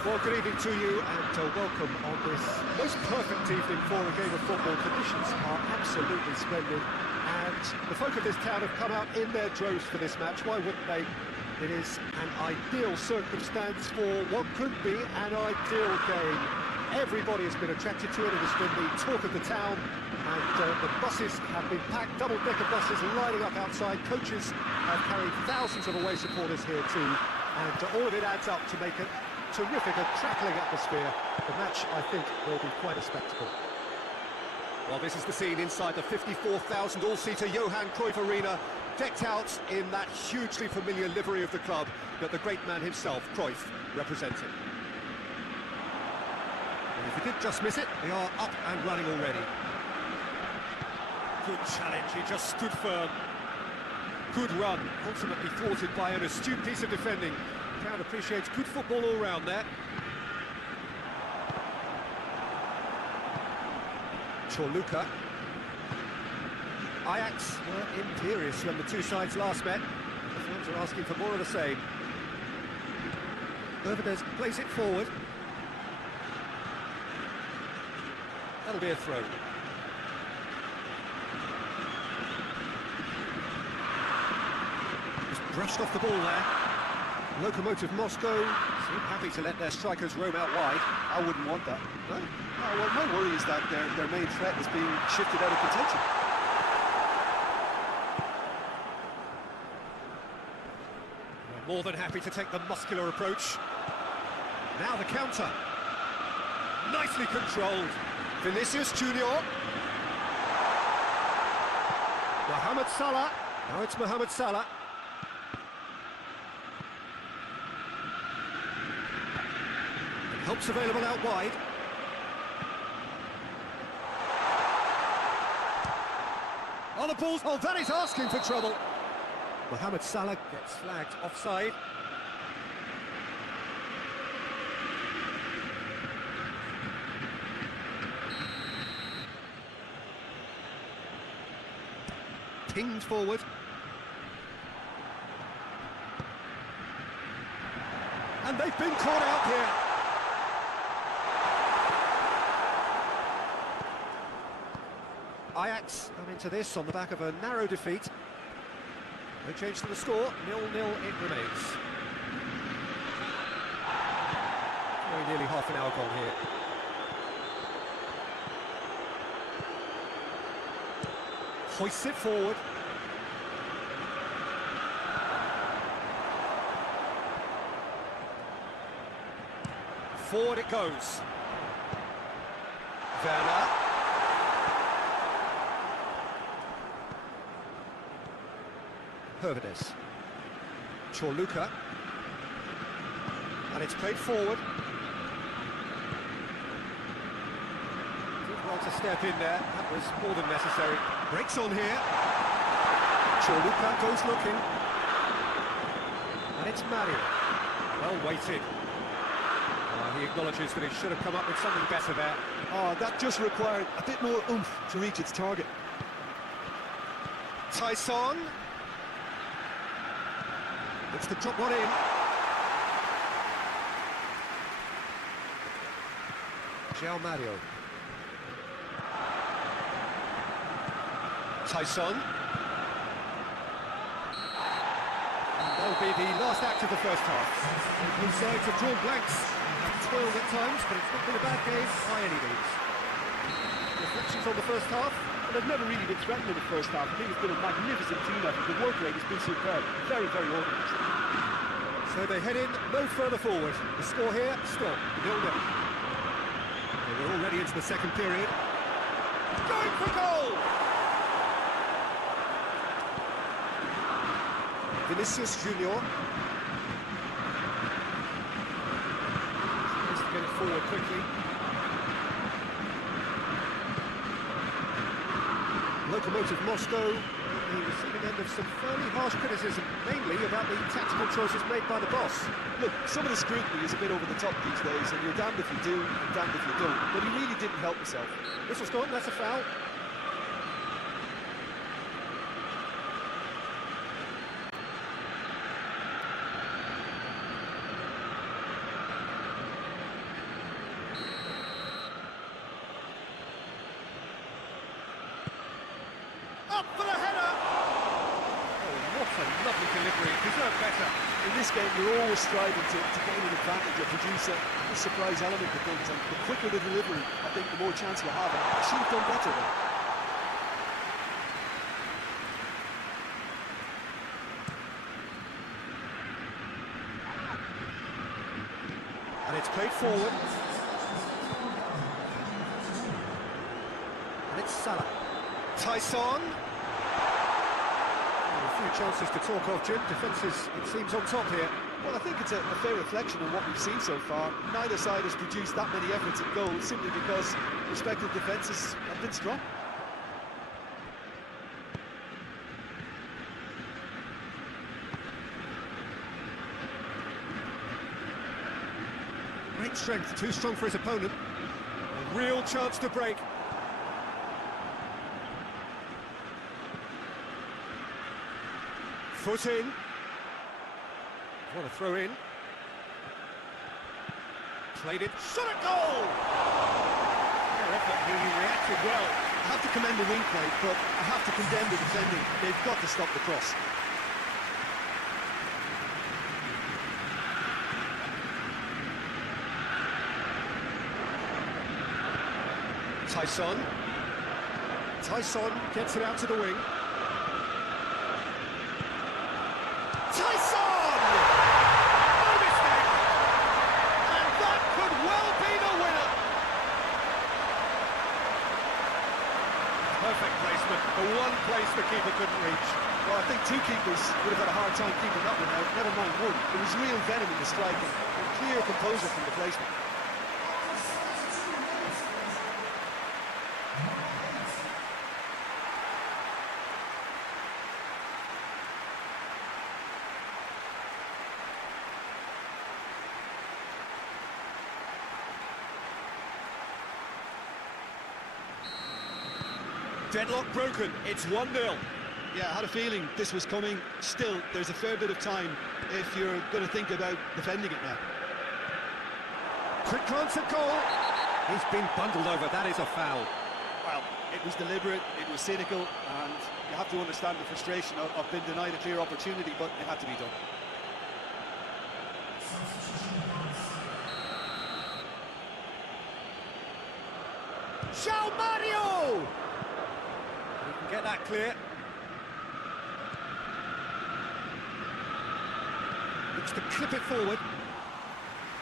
Well, good evening to you and welcome on this most perfect evening for a game of football. Conditions are absolutely splendid and the folk of this town have come out in their droves for this match. Why wouldn't they? It is an ideal circumstance for what could be an ideal game. Everybody has been attracted to it. It has been the talk of the town and the buses have been packed, double-decker buses lining up outside. Coaches have carried thousands of away supporters here too, and all of it adds up to make it terrific, a crackling atmosphere. The match, I think, will be quite a spectacle. Well, this is the scene inside the 54,000 all-seater Johan Cruyff Arena, decked out in that hugely familiar livery of the club that the great man himself, Cruyff, represented. And if he did just miss it, they are up and running already. Good challenge, he just stood firm. Good run, ultimately thwarted by an astute piece of defending. The crowd appreciates good football all round there. Chorluka. Ajax were imperious when the two sides last met. The fans are asking for more of the same. Verdes plays it forward. That'll be a throw. Just brushed off the ball there. Lokomotiv Moscow seem happy to let their strikers roam out wide. I wouldn't want that. No? Oh, well, my worry is that their main threat is being shifted out of contention. They're more than happy to take the muscular approach. Now the counter. Nicely controlled. Vinicius Junior. Mohamed Salah. Now it's Mohamed Salah. Helps available out wide. Oh, the ball's... Oh, that is asking for trouble. Mohamed Salah gets flagged offside. Pinged forward. And they've been caught out here. Ajax come into this on the back of a narrow defeat. No change to the score, 0-0 it remains. Very nearly half an hour gone here. Hoists it forward. Forward it goes. Werner. Verdes. Chorluka. And it's played forward. Did well to step in there, that was more than necessary. Breaks on here. Chorluka goes looking. And it's Mario. Well weighted. He acknowledges that he should have come up with something better there. Oh, that just required a bit more oomph to reach its target. Tyson. Looks to drop one in. João Mario. Tyson. And that'll be the last act of the first half. Both sides have drawn blanks. Have toiled at times, but it's not been a bad game by any means. Reflections on the first half? And they've never really been threatened in the first half. I think it's been a magnificent team effort. The work rate has been superb. Very, very organised. So they head in no further forward. The score here, still 0-0. We're already into the second period. Going for goal! Vinicius Junior. Tries to get it forward quickly. Lokomotiv Moscow, the receiving end of some fairly harsh criticism, mainly about the tactical choices made by the boss. Look, some of the scrutiny is a bit over the top these days, and you're damned if you do, and damned if you don't. But he really didn't help himself. Whistle's gone, that's a foul. this game, you're always striving to gain an advantage or produce a surprise element of things, and the quicker the delivery, I think the more chance you have. I should have done better there. And it's played forward. And it's Salah. Tyson. A few chances to talk of, Jim. Defence is, it seems, on top here. Well, I think it's a fair reflection on what we've seen so far. Neither side has produced that many efforts at goal simply because respective defences have been strong. Great strength, too strong for his opponent. A real chance to break. Foot in. What a throw in. Played it. Shot at goal! He reacted well. I have to commend the wing play, but I have to condemn the defending. They've got to stop the cross. Tyson gets it out to the wing. Tyson! No mistake! And that could well be the winner! Perfect placement, the one place the keeper couldn't reach. Well, I think two keepers would have had a hard time keeping that one out, never mind one. There was real venom in the strike and clear composure from the placement. Deadlock broken, it's 1-0. Yeah, I had a feeling this was coming. Still, there's a fair bit of time if you're going to think about defending it now. Quick glance at goal. He's been bundled over, that is a foul. Well, it was deliberate, it was cynical, and you have to understand the frustration of being denied a clear opportunity, but it had to be done. João Mario! He can get that clear. Looks to clip it forward.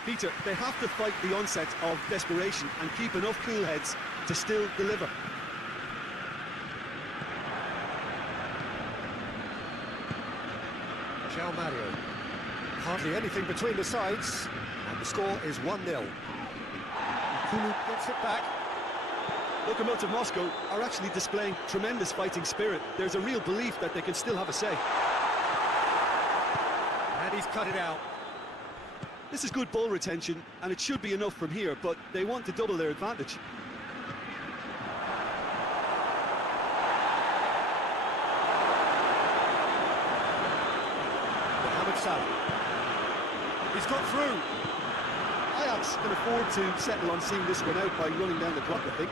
Peter, they have to fight the onset of desperation and keep enough cool heads to still deliver. João Mario. Hardly anything between the sides, and the score is 1-0. Kulu gets it back. Lokomotiv Moscow are actually displaying tremendous fighting spirit. There's a real belief that they can still have a say. And he's cut it out. This is good ball retention, and it should be enough from here, but they want to double their advantage. Mohamed Salah. He's got through. Ajax can afford to settle on seeing this one out by running down the clock, I think.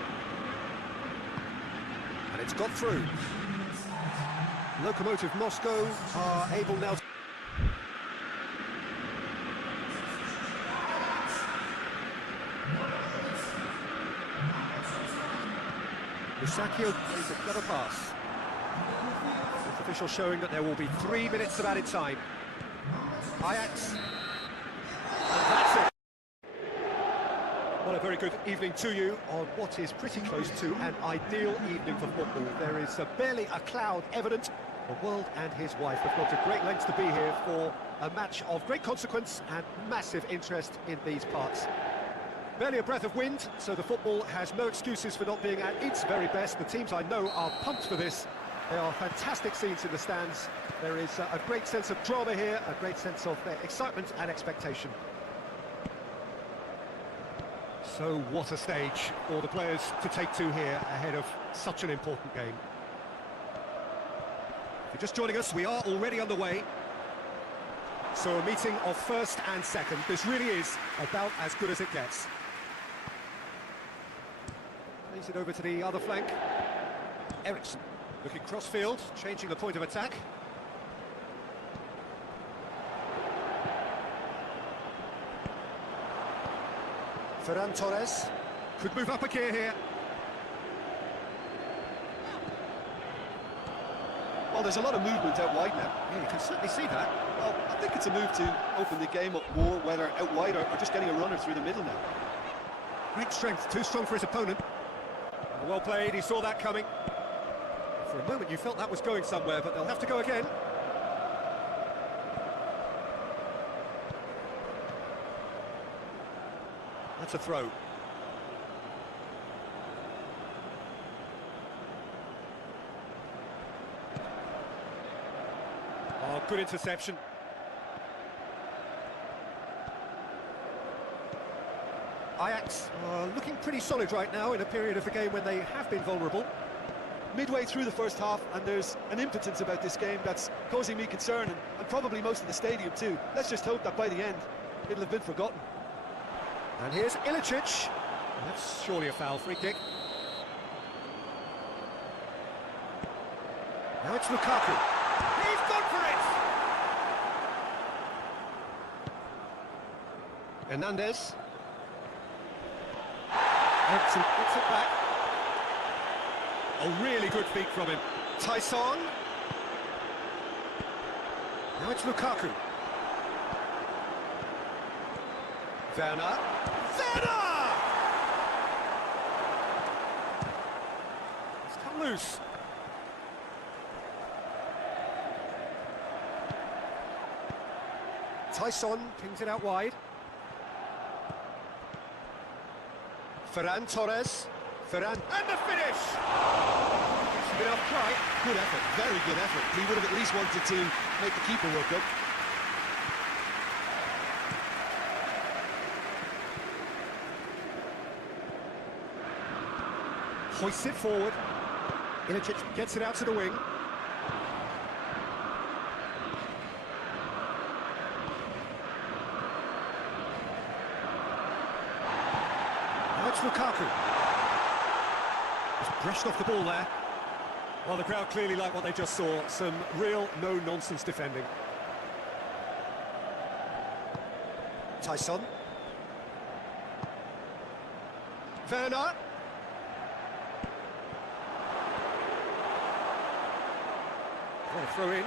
And it's got through. Lokomotiv Moscow are able now to... Musakio plays a clever pass. With official showing that there will be 3 minutes of added time. Ajax. And that's it. Well, a very good evening to you on what is pretty close to an ideal evening for football. There is barely a cloud evident. The world and his wife have gone to great lengths to be here for a match of great consequence and massive interest in these parts. Barely a breath of wind, so the football has no excuses for not being at its very best. The teams I know are pumped for this. There are fantastic scenes in the stands. There is a great sense of drama here, a great sense of excitement and expectation. So what a stage for the players to take to here ahead of such an important game. If you're just joining us, we are already underway. So a meeting of first and second. This really is about as good as it gets. Plays it over to the other flank. Eriksson looking cross-field, changing the point of attack. Ferran Torres could move up a gear here. Well, there's a lot of movement out wide now. Yeah, you can certainly see that. Well, I think it's a move to open the game up more, whether out wide or just getting a runner through the middle now. Great strength, too strong for his opponent. Well played, he saw that coming. For a moment you felt that was going somewhere, but they'll have to go again. That's a throw. Oh, good interception. Ajax are looking pretty solid right now in a period of the game when they have been vulnerable. Midway through the first half, and there's an impotence about this game that's causing me concern, and probably most of the stadium too. Let's just hope that by the end, it'll have been forgotten. And here's Ilicic. That's surely a foul, free kick. Now it's Lukaku. He's gone for it! Hernandez. Ericsson gets it back. A really good feat from him. Tyson. Now it's Lukaku. Werner. Werner! It's come loose. Tyson pings it out wide. Ferran Torres. Ferran, and the finish! It's a bit off try. Good effort, very good effort. He would have at least wanted to make the keeper work up. Hoists it forward. Ilicic gets it out to the wing. Now it's Lukaku. Just brushed off the ball there. Well, the crowd clearly like what they just saw. Some real no-nonsense defending. Tyson. Werner. What a throw in.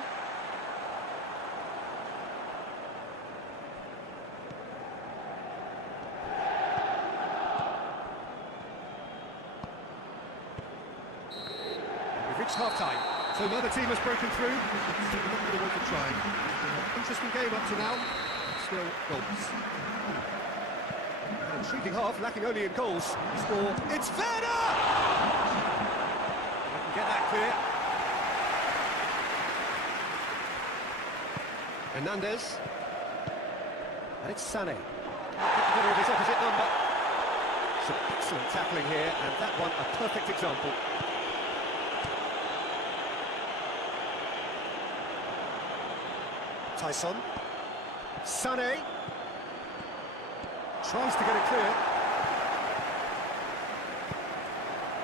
We've reached half-time, so another team has broken through. Still not going to want to try. Interesting game up to now. Still goals. An intriguing half, lacking only in goals. Score. It's Werner! I can get that clear. Hernandez. And it's Sané. Consider his opposite number. Some excellent tackling here, and that one a perfect example. Tyson. Sané. Tries to get it clear.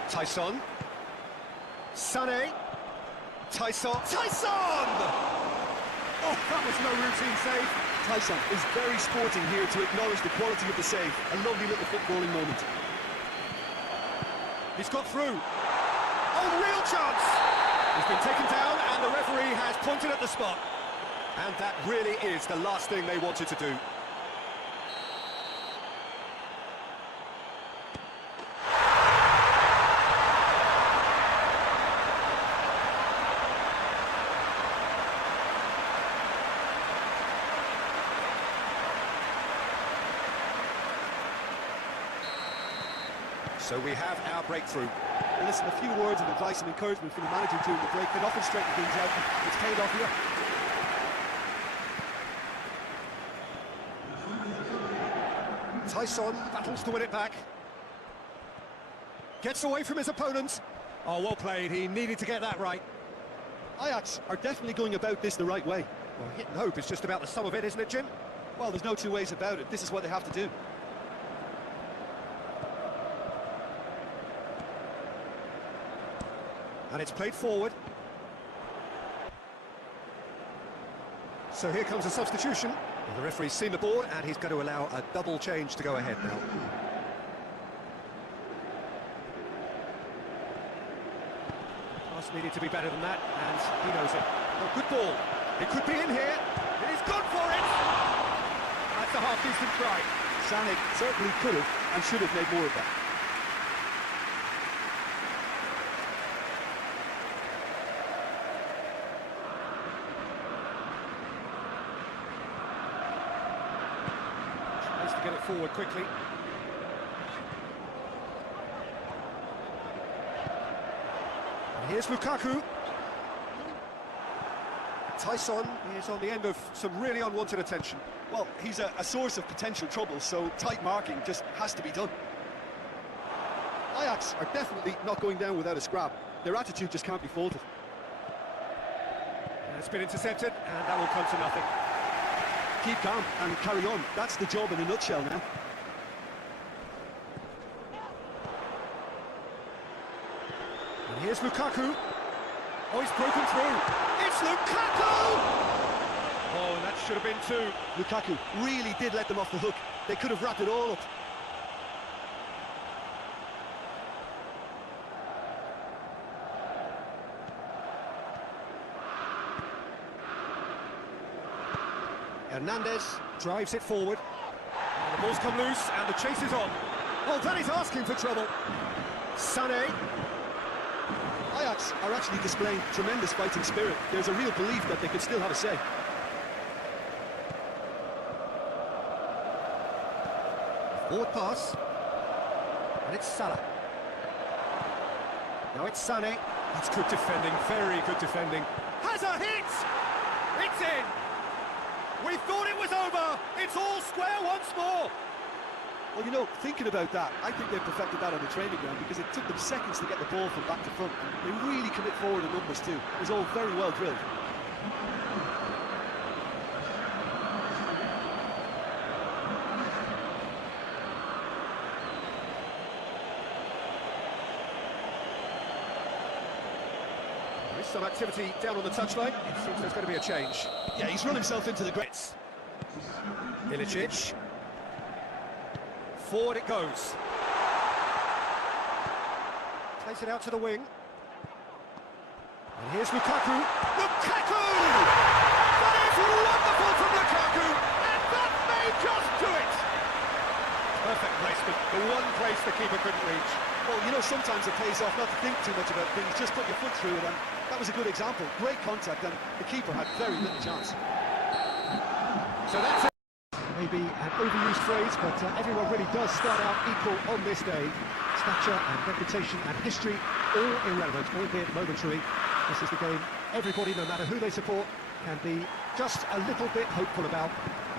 Tyson. Sané. Tyson. Tyson! Oh, that was no routine save. Tyson is very sporting here to acknowledge the quality of the save. A lovely little footballing moment. He's got through. Oh, real chance! He's been taken down and the referee has pointed at the spot. And that really is the last thing they wanted to do. So we have our breakthrough. And listen, a few words of advice and encouragement from the manager during the break. They often straighten things out. It's paid off here. Tyson battles to win it back. Gets away from his opponent. Oh, well played. He needed to get that right. Ajax are definitely going about this the right way. Well, hit and hope is just about the sum of it, isn't it, Jim? Well, there's no two ways about it. This is what they have to do. And it's played forward. So here comes a substitution. Well, the referee's seen the board and he's going to allow a double change to go ahead now. Just needed to be better than that, and he knows it. Oh, good ball. It could be in here. And he's gone for it. That's a half-decent try. Sané certainly could have and should have made more of that. Tries to get it forward quickly. And here's Lukaku. Tyson is on the end of some really unwanted attention. Well, he's a source of potential trouble, so tight marking just has to be done. Ajax are definitely not going down without a scrap. Their attitude just can't be faulted. And it's been intercepted, and that will come to nothing. Keep calm and carry on. That's the job in a nutshell now. And here's Lukaku. Oh, he's broken through. It's Lukaku! Oh, that should have been two. Lukaku really did let them off the hook. They could have wrapped it all up. Hernandez drives it forward. And the ball's come loose, and the chase is on. Oh, that is asking for trouble. Sané. Ajax are actually displaying tremendous fighting spirit. There's a real belief that they could still have a say. Forward pass. And it's Salah. Now it's Sané. That's good defending, very good defending. Has a hit! It's in! We thought it was over! It's all square once more! Well, you know, thinking about that, I think they've perfected that on the training ground because it took them seconds to get the ball from back to front. They really commit forward in numbers too. It was all very well drilled. There is some activity down on the touchline. It seems there's going to be a change. Yeah, he's run himself into the grits. Ilicic. Forward it goes. Plays it out to the wing. And here's Lukaku. Lukaku! That is wonderful from Lukaku! And that may just do it! Perfect placement. The one place the keeper couldn't reach. Well, you know, sometimes it pays off not to think too much about things, just put your foot through it, and that was a good example. Great contact, and the keeper had very little chance. So that's it. Maybe an overused phrase, but everyone really does start out equal on this day. Stature and reputation and history, all irrelevant, albeit momentary. This is the game everybody, no matter who they support, can be just a little bit hopeful about.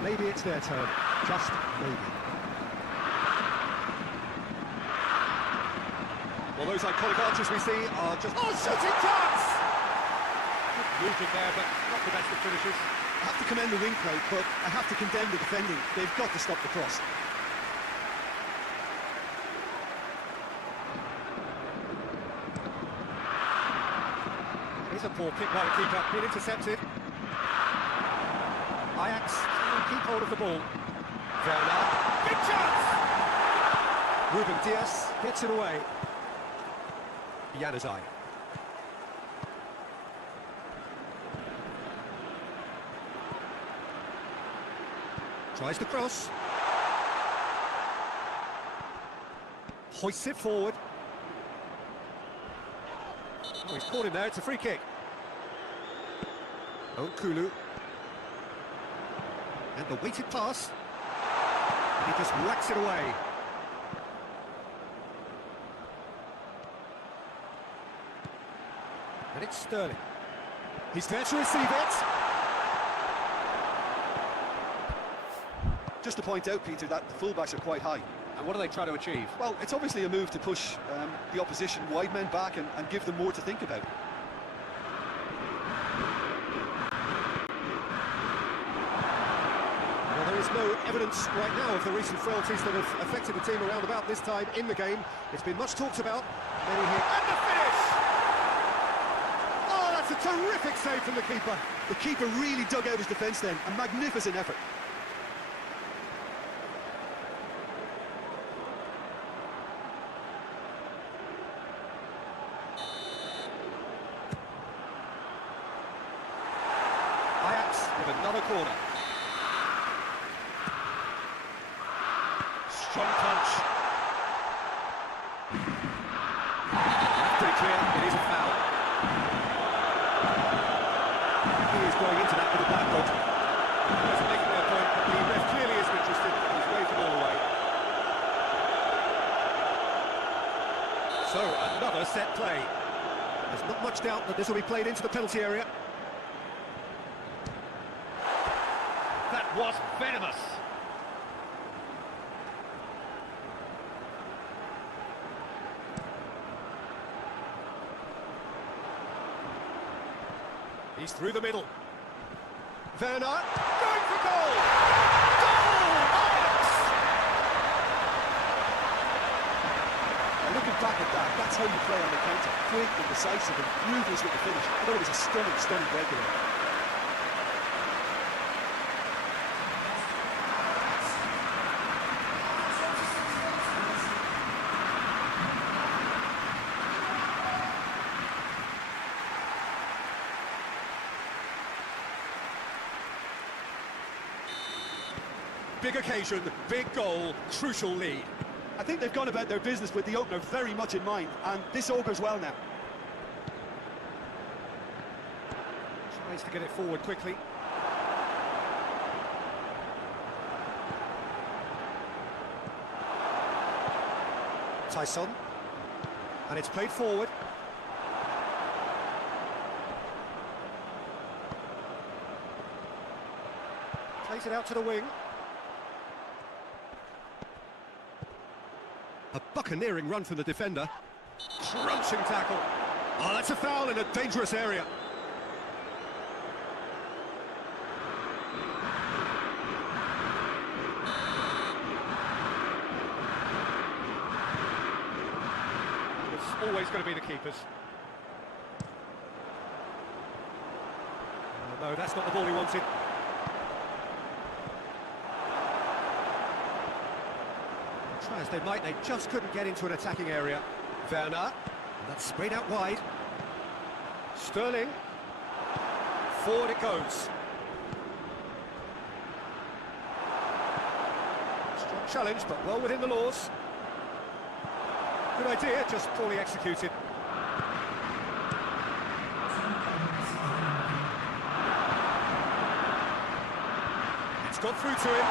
Maybe it's their turn, just maybe. Well, those iconic arches we see are just... Oh, shooting chance! Good movement there, but not the best of finishes. I have to commend the wing play, but I have to condemn the defending. They've got to stop the cross. Here's a poor kick by the keeper, being intercepted. Ajax can keep hold of the ball. Werner, big chance! Ruben Dias gets it away. Januzaj. Tries the cross. Hoists it forward. Oh, he's caught him there, it's a free kick. Kulu. And the weighted pass. And he just whacks it away. And it's Sterling. He's there to receive it. Just to point out, Peter, that the fullbacks are quite high. And what do they try to achieve? Well, it's obviously a move to push the opposition wide men back and give them more to think about. Well, there is no evidence right now of the recent frailties that have affected the team around about this time in the game. It's been much talked about. Many here. And the finish! Oh, that's a terrific save from the keeper. The keeper really dug out his defence then. A magnificent effort. with another corner. Strong punch. Pretty clear, it is a foul. He is going into that with a black dot. He's making their point. The ref clearly isn't interested. He's waved the ball away. So, another set play. There's not much doubt that this will be played into the penalty area. That was venomous. He's through the middle. Werner, going for goal! Goal! Ajax! Looking back at that, that's how you play on the counter. Quick and decisive and ruthless with the finish. I thought it was a stunning breakaway. Big occasion, big goal, crucial lead. I think they've gone about their business with the opener very much in mind, and this augurs well now. Tries to get it forward quickly. Tyson. And it's played forward. Plays it out to the wing. A buccaneering run from the defender. Crunching tackle. Oh, that's a foul in a dangerous area. It's always going to be the keepers. Oh, no, that's not the ball he wanted. Try as they might, they just couldn't get into an attacking area. Werner, and that's sprayed out wide. Sterling, forward it goes. Strong challenge, but well within the laws. Good idea, just poorly executed. It's got through to him.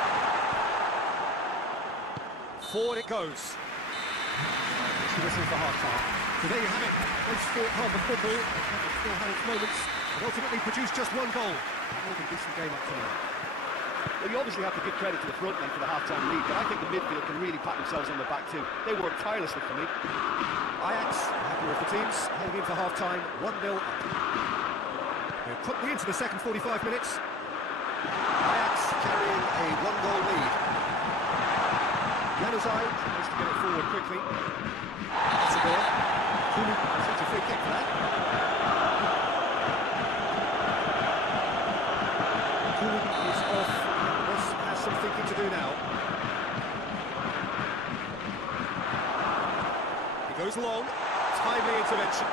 Forward it goes. Whistle for half-time. So there you have it. They've fought hard for football. It's still had its moments, and ultimately produced just one goal. More than a decent game up to now. Well, you obviously have to give credit to the front men for the half-time lead, but I think the midfield can really pat themselves on the back too. They worked tirelessly for me. Ajax, happy with the teams, heading in for half-time, 1-0 up. We're quickly into the second 45 minutes. Ajax carrying a one-goal lead. Januzaj tries to get it forward quickly. That's a goal. Kulu receives a free kick for that. Kulu is off. This has some thinking to do now. He goes long. Timely intervention.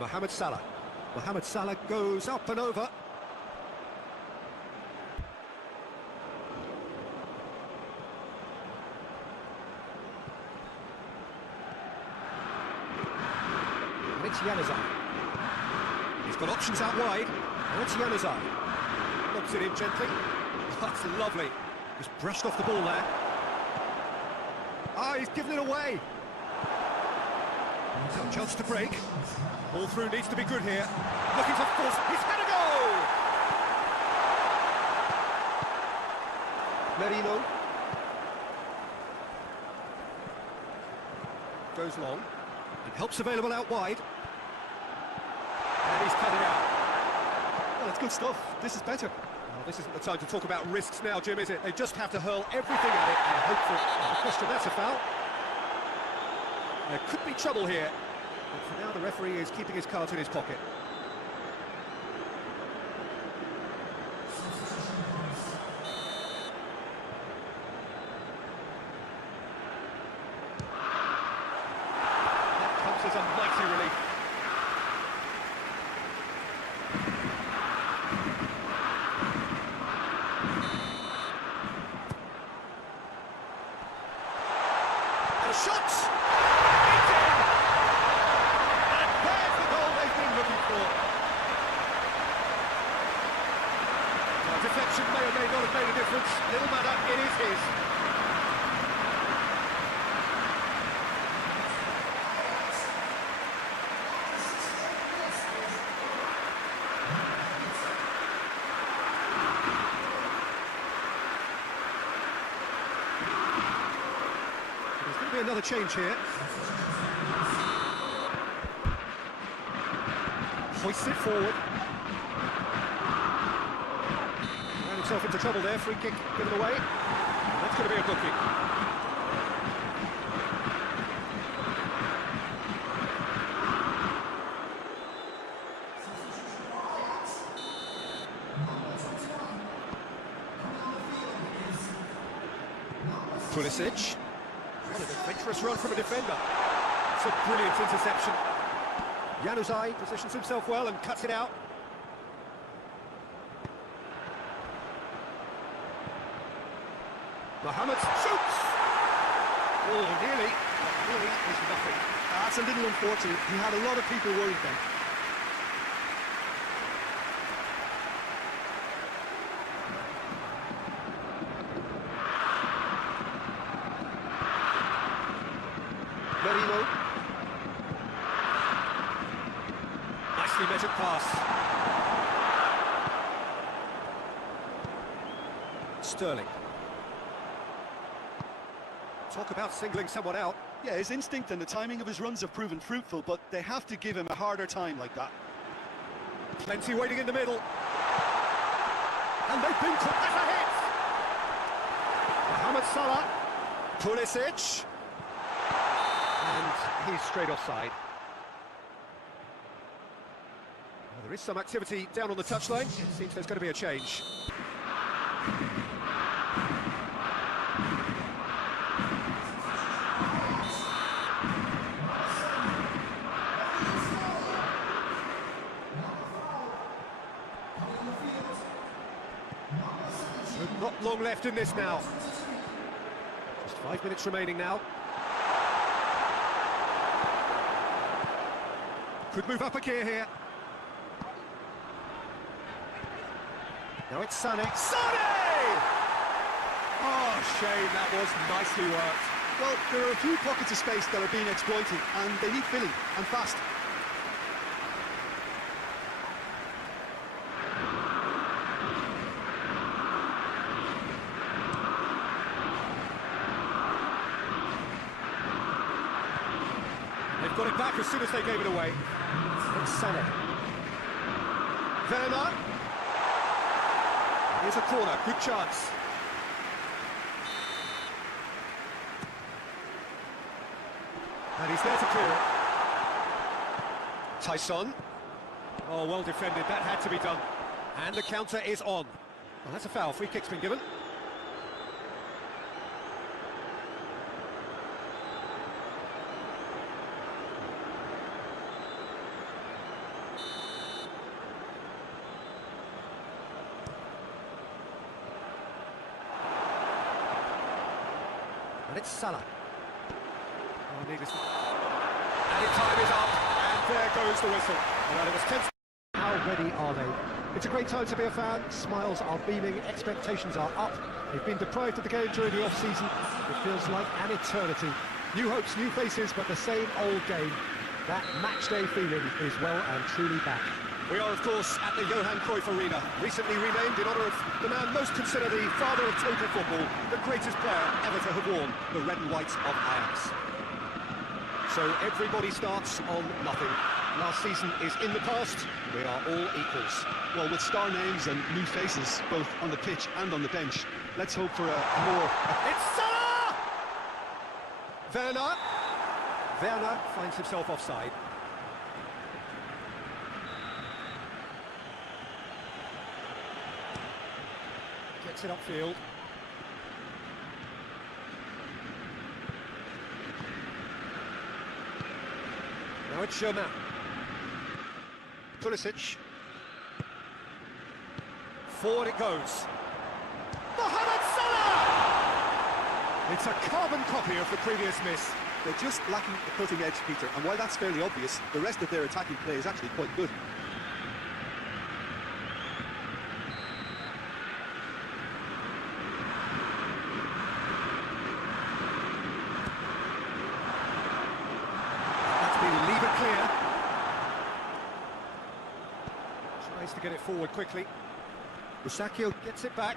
Mohamed Salah. Mohamed Salah goes up and over. It's Januzaj. He's got options out wide. And it's Januzaj. Lobs it in gently. That's lovely. He's brushed off the ball there. Ah, he's given it away. Got a chance to break. Ball through needs to be good here. Looking for force. He's had a goal! Merino. Goes long. And help's available out wide. And he's cut it out. Well, it's good stuff. This is better. Well, this isn't the time to talk about risks now, Jim, is it? They just have to hurl everything at it and hope for a question. That's a foul. There could be trouble here. But for now, the referee is keeping his cards in his pocket. That comes as a mighty relief. may or may not have made a difference. Little matter, it is his. There's going to be another change here. Hoists it forward. Ran himself into trouble there, free kick given away. And that's going to be a booking. Pulisic. What an adventurous run from a defender. It's a brilliant interception. Januzaj positions himself well and cuts it out. Mohamed shoots! Oh, nearly. But nearly is nothing. That's a little unfortunate. He had a lot of people worried then. Merino. Nicely measured pass. Sterling. Talk about singling someone out. Yeah, his instinct and the timing of his runs have proven fruitful, but they have to give him a harder time like that. Plenty waiting in the middle. And they've been caught. That's a hit! Mohamed Salah. Pulisic. And he's straight offside. Well, there is some activity down on the touchline. It seems there's going to be a change. Not long left in this now. Just 5 minutes remaining now. Could move up a gear here. Now it's Sané. Sané! Oh, shame, that was nicely worked. Well, there are a few pockets of space that are being exploited, and they need filling, and fast. They've got it back as soon as they gave it away. It's Sané. Werner. Here's a corner, good chance. And he's there to clear it. Tyson. Oh, well defended, that had to be done. And the counter is on. Well, that's a foul, free kick's been given. And it's Salah. Oh, needless to... And time is up, and there goes the whistle. Well, it was tense. How ready are they? It's a great time to be a fan. Smiles are beaming, expectations are up. They've been deprived of the game during the off-season. It feels like an eternity. New hopes, new faces, but the same old game. That match-day feeling is well and truly back. We are, of course, at the Johan Cruyff Arena, recently renamed in honour of the man most considered the father of total football, the greatest player ever to have worn the red and white of Ajax. So everybody starts on nothing. Last season is in the past, we are all equals. Well, with star names and new faces, both on the pitch and on the bench, let's hope for a more... It's Salah! Werner. Werner finds himself offside. Gets it upfield. Now it's Germain. Pulisic. Forward it goes. Mohamed Salah! It's a carbon copy of the previous miss. They're just lacking a cutting edge, Peter, and while that's fairly obvious, the rest of their attacking play is actually quite good. get it forward quickly. Rusakio gets it back.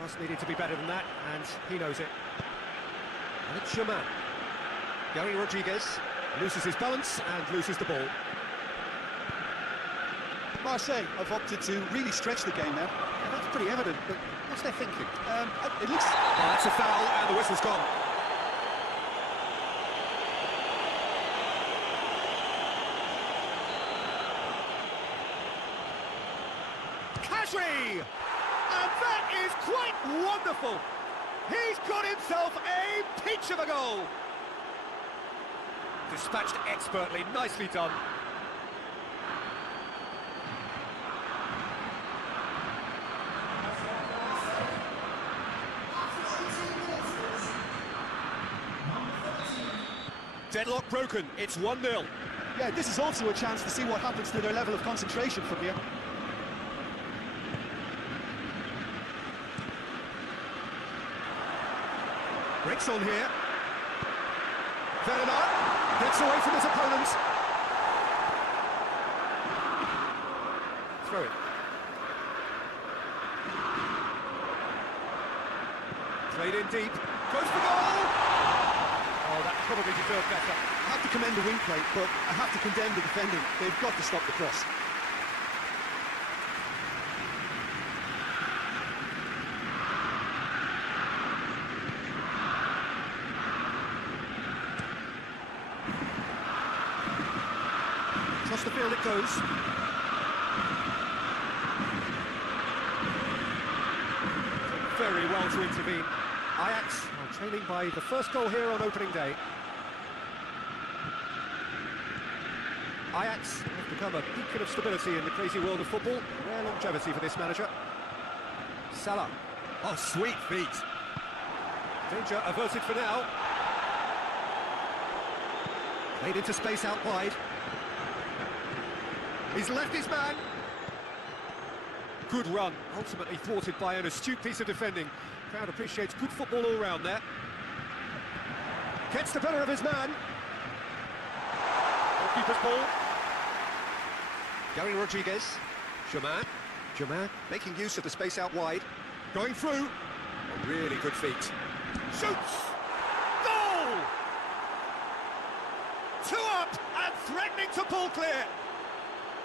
Pass needed to be better than that, and he knows it. And it's Shaman. Gary Rodriguez loses his balance and loses the ball. Marseille have opted to really stretch the game now. And that's pretty evident, but what's their thinking? It looks... Oh, that's a foul, and the whistle's gone. Kasri! And that is quite wonderful! He's got himself a peach of a goal! Dispatched expertly, nicely done. Deadlock broken, it's 1-0. Yeah, this is also a chance to see what happens to their level of concentration from here. Breaks on here. Werner gets away from his opponent. Throw it. Played in deep. Goes for goal! Oh, that probably deserved better. I have to commend the wing play, but I have to condemn the defending. They've got to stop the cross. Across the field it goes. Very well to intervene. Ajax are trailing by the first goal here on opening day. Ajax have become a beacon of stability in the crazy world of football. Rare longevity for this manager. Salah. Oh, sweet feet. Danger averted for now. Played into space out wide. He's left his man. Good run, ultimately thwarted by an astute piece of defending. Crowd appreciates good football all round there. Gets the better of his man. Keeper's ball. Gary Rodriguez. Shaman making use of the space out wide. Going through. A really good feet. Shoots! Goal! 2 up and threatening to pull clear.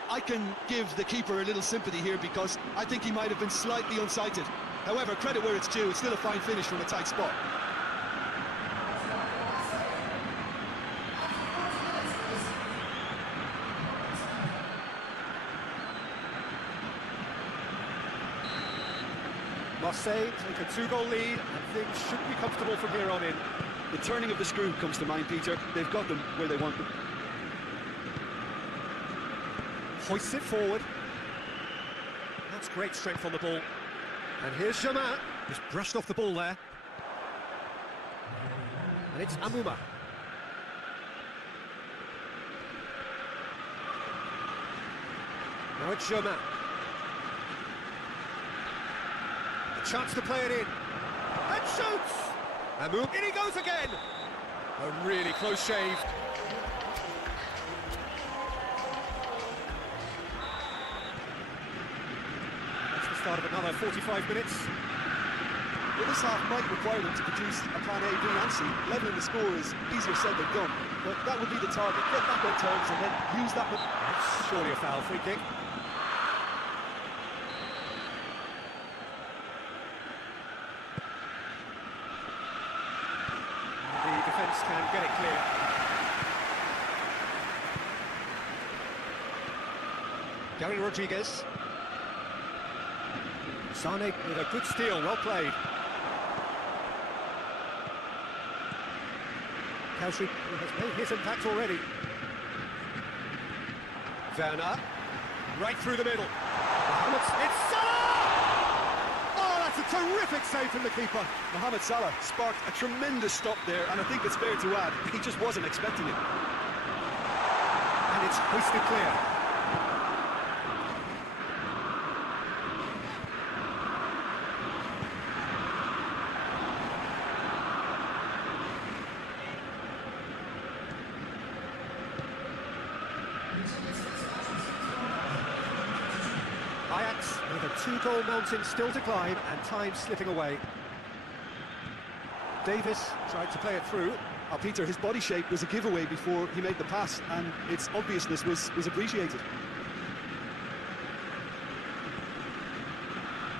I can give the keeper a little sympathy here because I think he might have been slightly unsighted. However, credit where it's due, it's still a fine finish from a tight spot. Marseille take a 2-goal lead and things should be comfortable from here on in. The turning of the screw comes to mind, Peter. They've got them where they want them. Hoists it forward. That's great strength on the ball. And here's Shaman. Just brushed off the ball there. And it's Amuma. Now it's Shaman. A chance to play it in. And shoots! Amuma, in he goes again! A really close shave. Start of another 45 minutes. Well, this half might require them to produce a plan A, B and C. Levelling the score is easier said than done, but that would be the target. Get back on terms and then use that... That's surely a foul, free kick. The defence can get it clear. Gary Rodriguez. Sane with a good steal, well played. Kasri has made his impact already. Werner, right through the middle. It's Salah! Oh, that's a terrific save from the keeper. Mohamed Salah sparked a tremendous stop there, and I think it's fair to add, he just wasn't expecting it. And it's hoisted clear. two-goal mountain still to climb, and time slipping away. Davis tried to play it through. Oh, Peter, his body shape was a giveaway before he made the pass, and its obviousness was appreciated.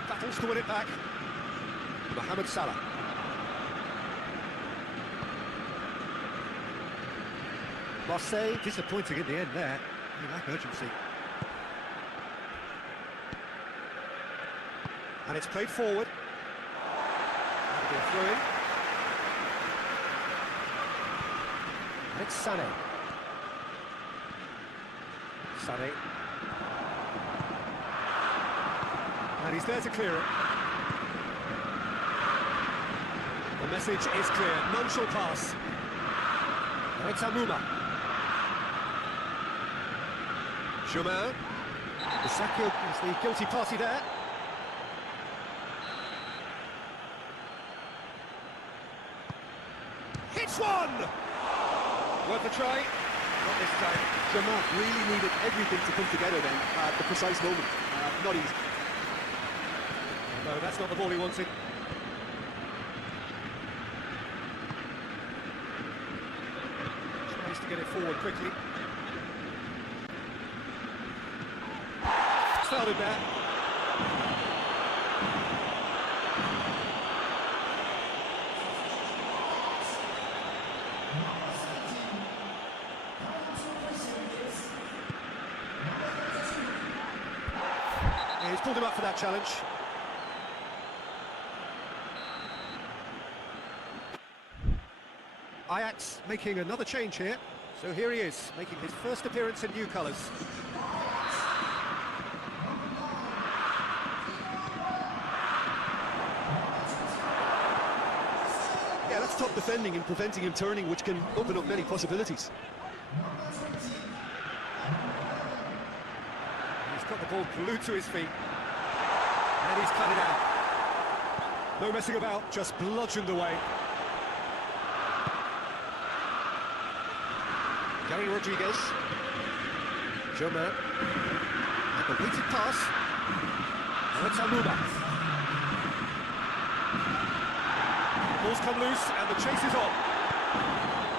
Battles to win it back. Mohamed Salah. Marseille disappointing in the end there. They lack urgency. And it's played forward. That'll be a throw-in. And it's Sané. Sané. And he's there to clear it. The message is clear. None shall pass. Now it's Amuma. Jumain. Sakio is the guilty party there. Hits one! Worth a try. Not this time. Jumain really needed everything to come together then at the precise moment. Not easy. No, that's not the ball he wanted. Tries to get it forward quickly. Started there. He's pulled him up for that challenge. Ajax making another change here. So here he is, making his first appearance in new colours. Yeah, that's top defending and preventing him turning, which can open up many possibilities. He's got the ball glued to his feet. And he's cut it out. No messing about, just bludgeoned away. Gary Rodriguez. Jumain. And the weighted pass. And it's Amuma. Ball's come loose and the chase is on.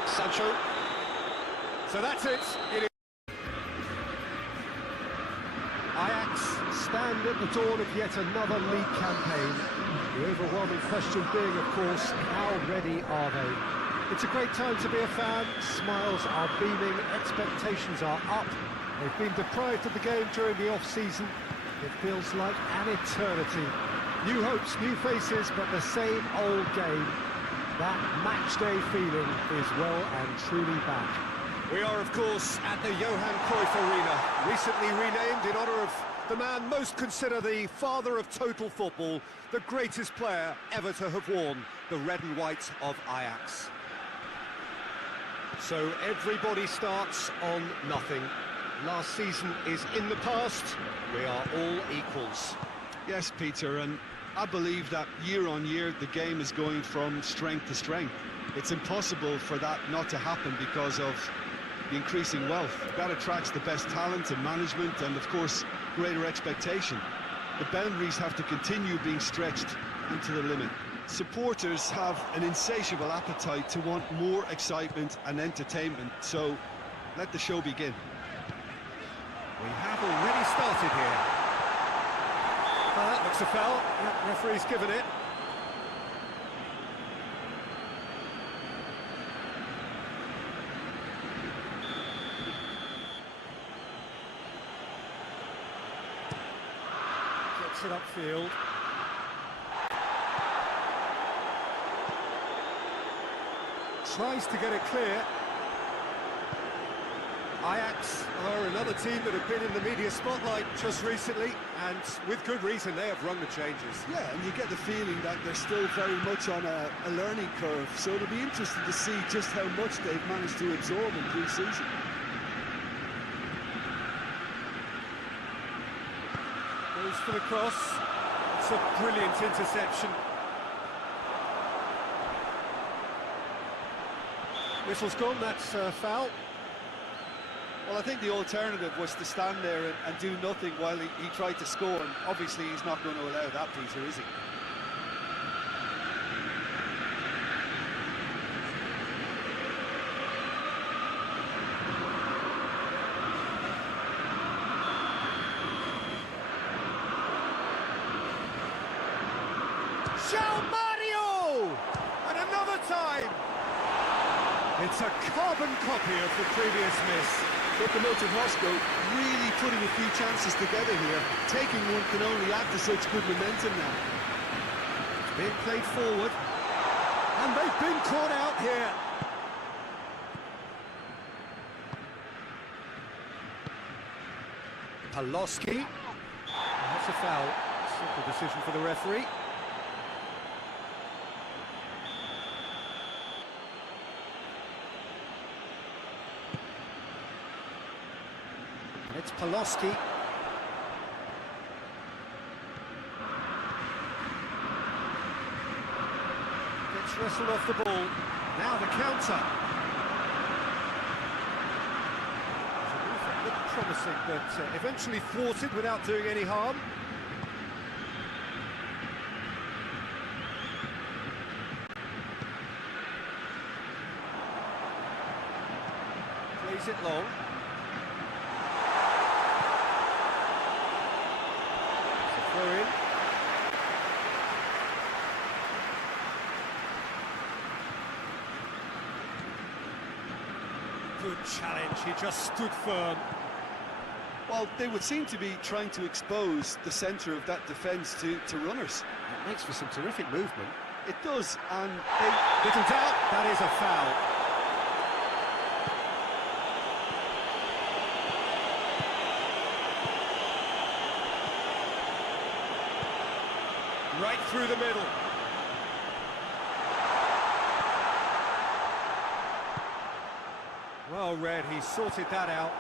Sancho. So that's it. It is. Ajax stand at the dawn of yet another league campaign. The overwhelming question being, of course, how ready are they? It's a great time to be a fan. Smiles are beaming, expectations are up. They've been deprived of the game during the off-season. It feels like an eternity. New hopes, new faces, but the same old game. That match-day feeling is well and truly back. We are, of course, at the Johan Cruyff Arena, recently renamed in honour of the man most considered the father of total football, the greatest player ever to have worn the red and white of Ajax. So everybody starts on nothing. Last season is in the past. We are all equals. Yes, Peter, and I believe that year on year the game is going from strength to strength. It's impossible for that not to happen because of the increasing wealth. That attracts the best talent and management and, of course, greater expectation. The boundaries have to continue being stretched and to the limit. Supporters have an insatiable appetite to want more excitement and entertainment, so let the show begin. We have already started here. That looks a foul. Yeah, referee's given it. Gets it upfield. Tries to get it clear. Ajax are another team that have been in the media spotlight just recently, and with good reason. They have rung the changes. Yeah, and you get the feeling that they're still very much on a learning curve, so it'll be interesting to see just how much they've managed to absorb in pre-season. Goes for the cross. It's a brilliant interception. Whistle's gone, that's a foul. Well, I think the alternative was to stand there and do nothing while he tried to score, and obviously he's not going to allow that, Peter, is he? Mario! And another time! It's a carbon copy of the previous miss. Locomotive Moscow really putting a few chances together here. Taking one can only add to such good momentum now. It's being played forward. And they've been caught out here. Paloski. That's a foul. Simple decision for the referee. It's Paloski. Gets wrestled off the ball. Now the counter. Looked promising, but eventually thwarted without doing any harm. Plays it long. Throw in. Good challenge, he just stood firm. Well, they would seem to be trying to expose the centre of that defence to runners. It makes for some terrific movement. It does, and Little doubt, that is a foul. Right through the middle. Well read, he sorted that out.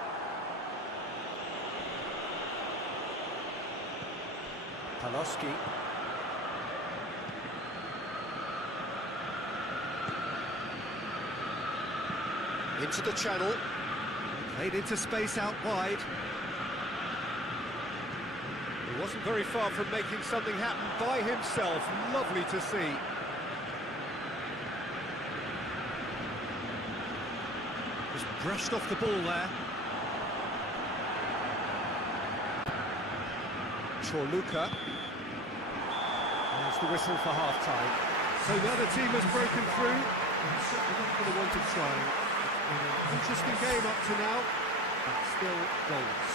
Paloski. Into the channel. Played into space out wide. He wasn't very far from making something happen by himself. Lovely to see. Just brushed off the ball there. Chorluka. There's the whistle for half-time. So the other team has broken through. And certainly not going to want to try. It's been an interesting game up to now, but still goals.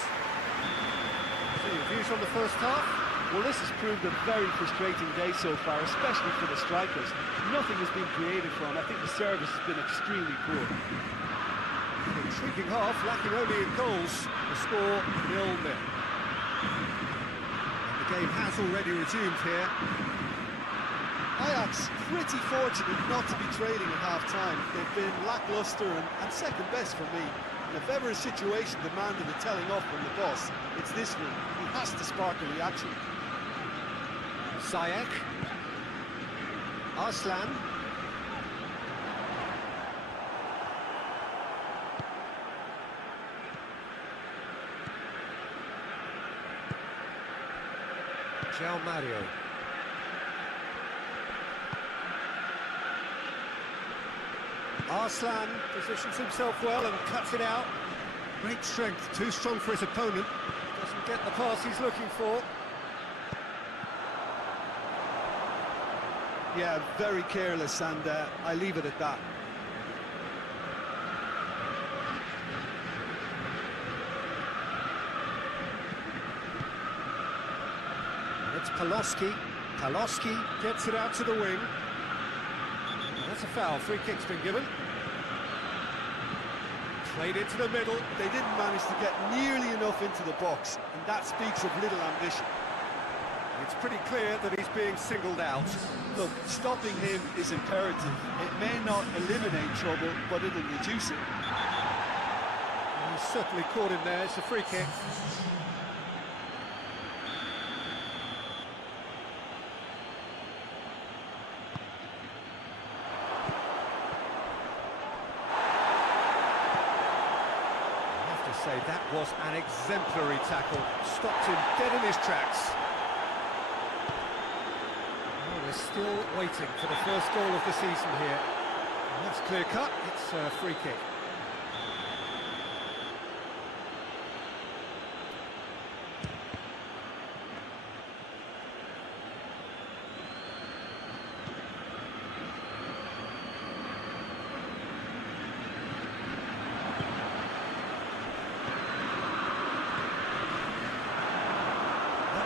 So your views on the first half? Well, this has proved a very frustrating day so far, especially for the strikers. Nothing has been created for them. I think the service has been extremely poor. An intriguing half, lacking only in goals. The score 0-0. The game has already resumed here. Ajax pretty fortunate not to be trailing at half-time. They've been lacklustre and second best for me. And if ever a situation demanded a telling off from the boss, it's this one. He has to spark a reaction. Ziyech. Arslan. Mario. Arslan positions himself well and cuts it out. Great strength, too strong for his opponent. Doesn't get the pass he's looking for. Yeah, very careless, and I leave it at that. It's Paloski. Paloski gets it out to the wing. That's a foul. Free kick's been given. Played into the middle. They didn't manage to get nearly enough into the box, and that speaks of little ambition. It's pretty clear that he's being singled out. Look, stopping him is imperative. It may not eliminate trouble, but it'll reduce it. He's certainly caught him there. It's a free kick. say, that was an exemplary tackle. Stopped him dead in his tracks. Oh, we're still waiting for the first goal of the season here. And that's clear cut, it's a free kick.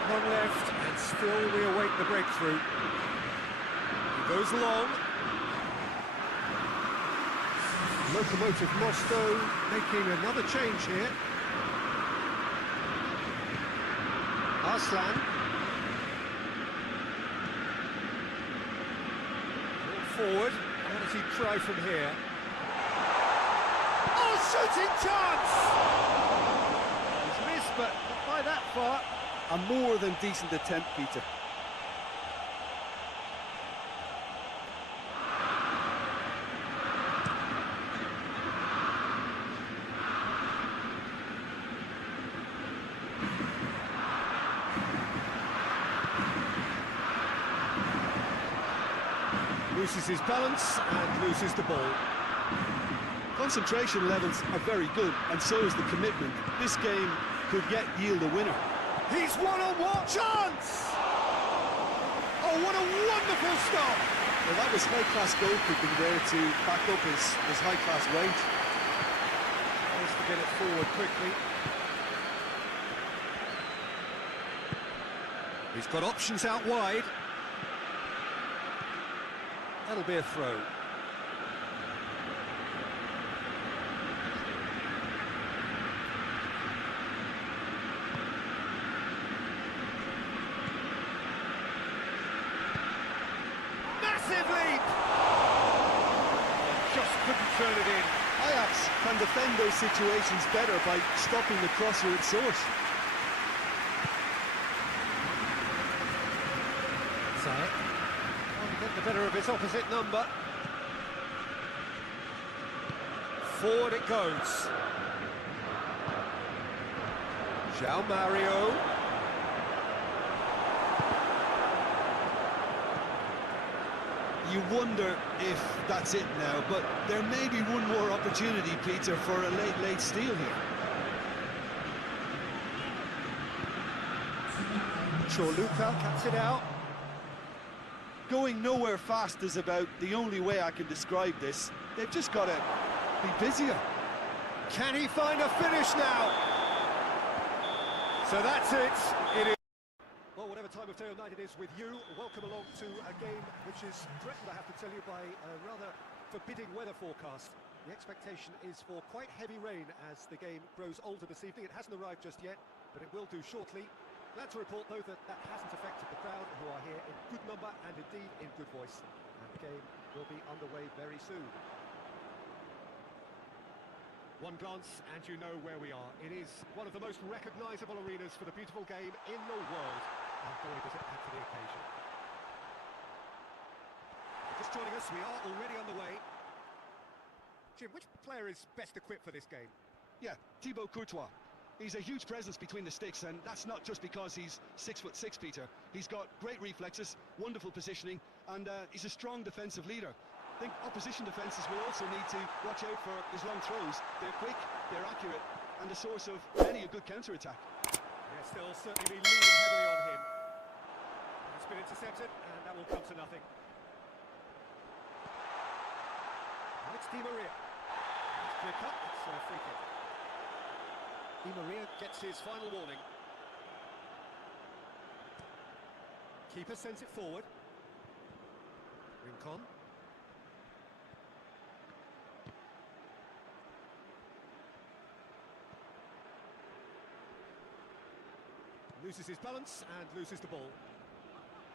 One left, and still we await the breakthrough. He goes long. Lokomotiv Moscow making another change here. Arslan. Forward. What does he try from here? Oh, shooting chance! He's missed, but not by that far. A more than decent attempt, Peter. Loses his balance and loses the ball. Concentration levels are very good, and so is the commitment. This game could yet yield a winner. He's one-on-one chance! Oh, what a wonderful stop! Well, that was high-class goalkeeping there to back up his high-class range. Tries to get it forward quickly. He's got options out wide. That'll be a throw. Massive leap! Just couldn't turn it in. Ajax can defend those situations better by stopping the crosser at source. Zayek. Can't get the better of his opposite number. Forward it goes. João Mario. You wonder if that's it now, but there may be one more opportunity, Peter, for a late steal here. Chorluka cuts it out. Going nowhere fast is about the only way I can describe this. They've just got to be busier. Can he find a finish now? So that's it. It is. Well, whatever time of day or night it is with you, welcome along to a game which is threatened, I have to tell you, by a rather forbidding weather forecast. The expectation is for quite heavy rain as the game grows older this evening. It hasn't arrived just yet, but it will do shortly. Glad to report, though, that that hasn't affected the crowd, who are here in good number and indeed in good voice. And the game will be underway very soon. One glance and you know where we are. It is one of the most recognisable arenas for the beautiful game in the world. And boy, does it add to the occasion. Just joining us, we are already underway. Jim, which player is best equipped for this game? Yeah, Thibaut Courtois. He's a huge presence between the sticks, and that's not just because he's 6'6", Peter. He's got great reflexes, wonderful positioning, and he's a strong defensive leader. I think opposition defences will also need to watch out for his long throws. They're quick, they're accurate, and a source of many a good counter-attack. Yes, they'll certainly be leaning heavily on him. It's been intercepted, and that will come to nothing. And it's Di Maria. It's clear cut, it's a free kick. Di Maria gets his final warning. Keeper sends it forward. Rincon. Loses his balance and loses the ball.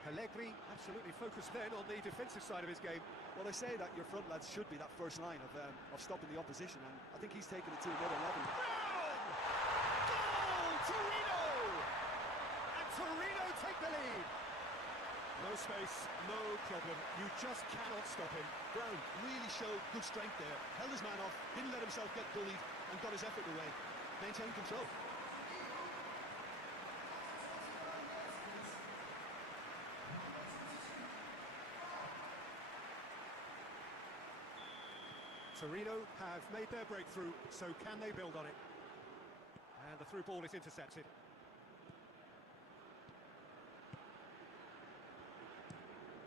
Pellegrini absolutely focused then on the defensive side of his game. Well, I say that your front lads should be that first line of stopping the opposition, and I think he's taken it to another level. Goal! Torino! And Torino take the lead. No space, no problem. You just cannot stop him. Brown really showed good strength there, held his man off, didn't let himself get bullied, and got his effort away. maintain control. Torino have made their breakthrough, so can they build on it? And the through ball is intercepted.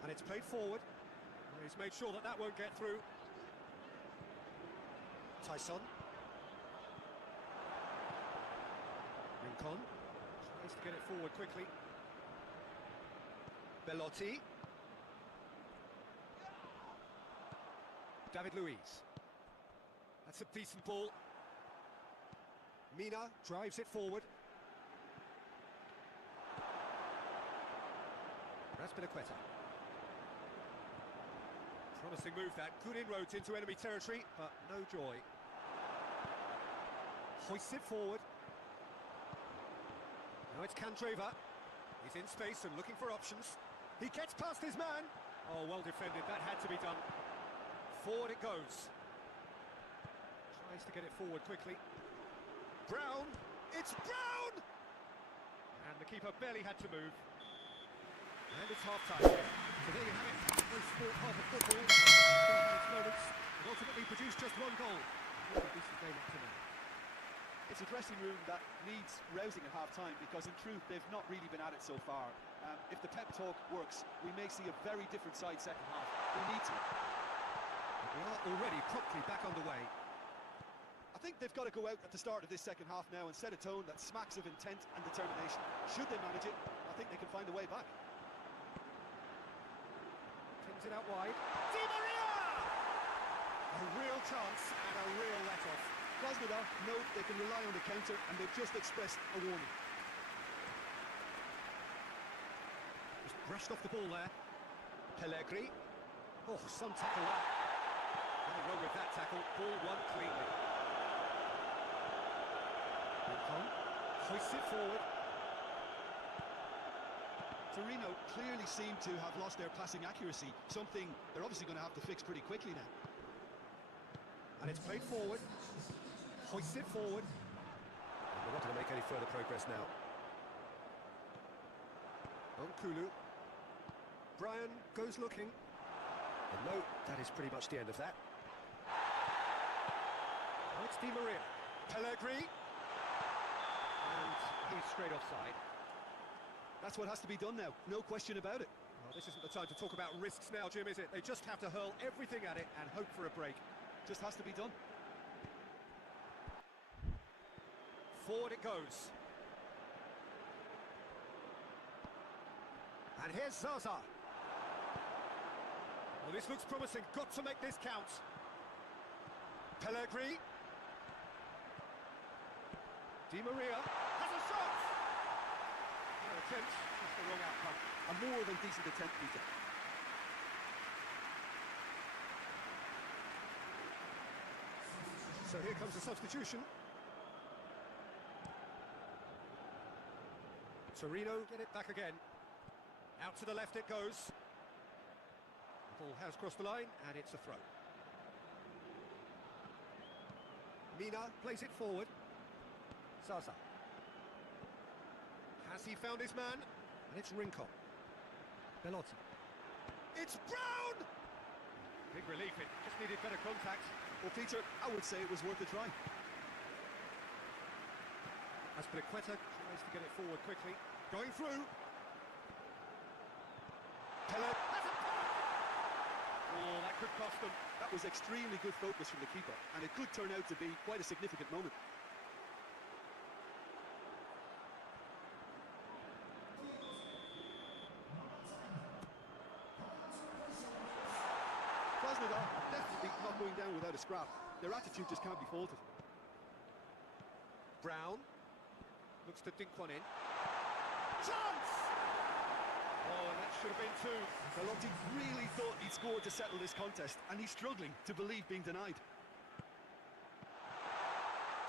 And it's played forward. He's made sure that that won't get through. Tyson. Rincon tries to get it forward quickly. Bellotti. David Luiz. That's a decent ball. Mina drives it forward. Raspinaqueta. Promising move that, good inroads into enemy territory, but no joy. Hoists it forward. Now it's Candreva. He's in space and looking for options. He gets past his man. Oh, well defended, that had to be done. Forward it goes. Tries to get it forward quickly. Brown, it's Brown! And the keeper barely had to move. And it's half-time. So there you have it, no sport half of football. Its moments, and ultimately produced just one goal. What a decent game up to now. It's a dressing room that needs rousing at half-time because in truth they've not really been at it so far. If the pep talk works, we may see a very different side second half. We need to. We are already promptly back underway. I think they've got to go out at the start of this second half now and set a tone that smacks of intent and determination. Should they manage it, I think they can find a way back. Tins it out wide. Di Maria! A real chance and a real let-off. Krasnodar know they can rely on the counter and they've just expressed a warning. Just brushed off the ball there. Pellegrini. Oh, some tackle that. Nothing wrong with that tackle. Ball won cleanly. Rincon hoists it forward. Torino clearly seem to have lost their passing accuracy, something they're obviously going to have to fix pretty quickly now. And it's played forward. Hoists it forward. And they're not going to make any further progress now. Onkulu. Brian goes looking. And no, that is pretty much the end of that. Now it's Di Maria. Pellegrini. And he's straight offside. That's what has to be done now, no question about it. Well, this isn't the time to talk about risks now, Jim, is it? They just have to hurl everything at it and hope for a break. Just has to be done. Forward it goes. And here's Zaza. Well, this looks promising. Got to make this count. Pellegrini. Di Maria has a shot! An attempt, just the wrong outcome. A more than decent attempt, Peter. So here comes the substitution. Torino get it back again. Out to the left it goes. The ball has crossed the line, and it's a throw. Mina plays it forward. Zaza. Has he found his man? And it's Rincon. Bellotti. It's Brown! Big relief, it just needed better contact. Well, Peter, I would say it was worth a try. Raspinaqueta tries to get it forward quickly. Going through. Oh, that could cost them. That was extremely good focus from the keeper, and it could turn out to be quite a significant moment. Krasnodar definitely not going down without a scrap. Their attitude just can't be faulted. Brown looks to dink one in. Chance! Oh, and that should have been two. Bellotti really thought he'd scored to settle this contest, and he's struggling to believe being denied.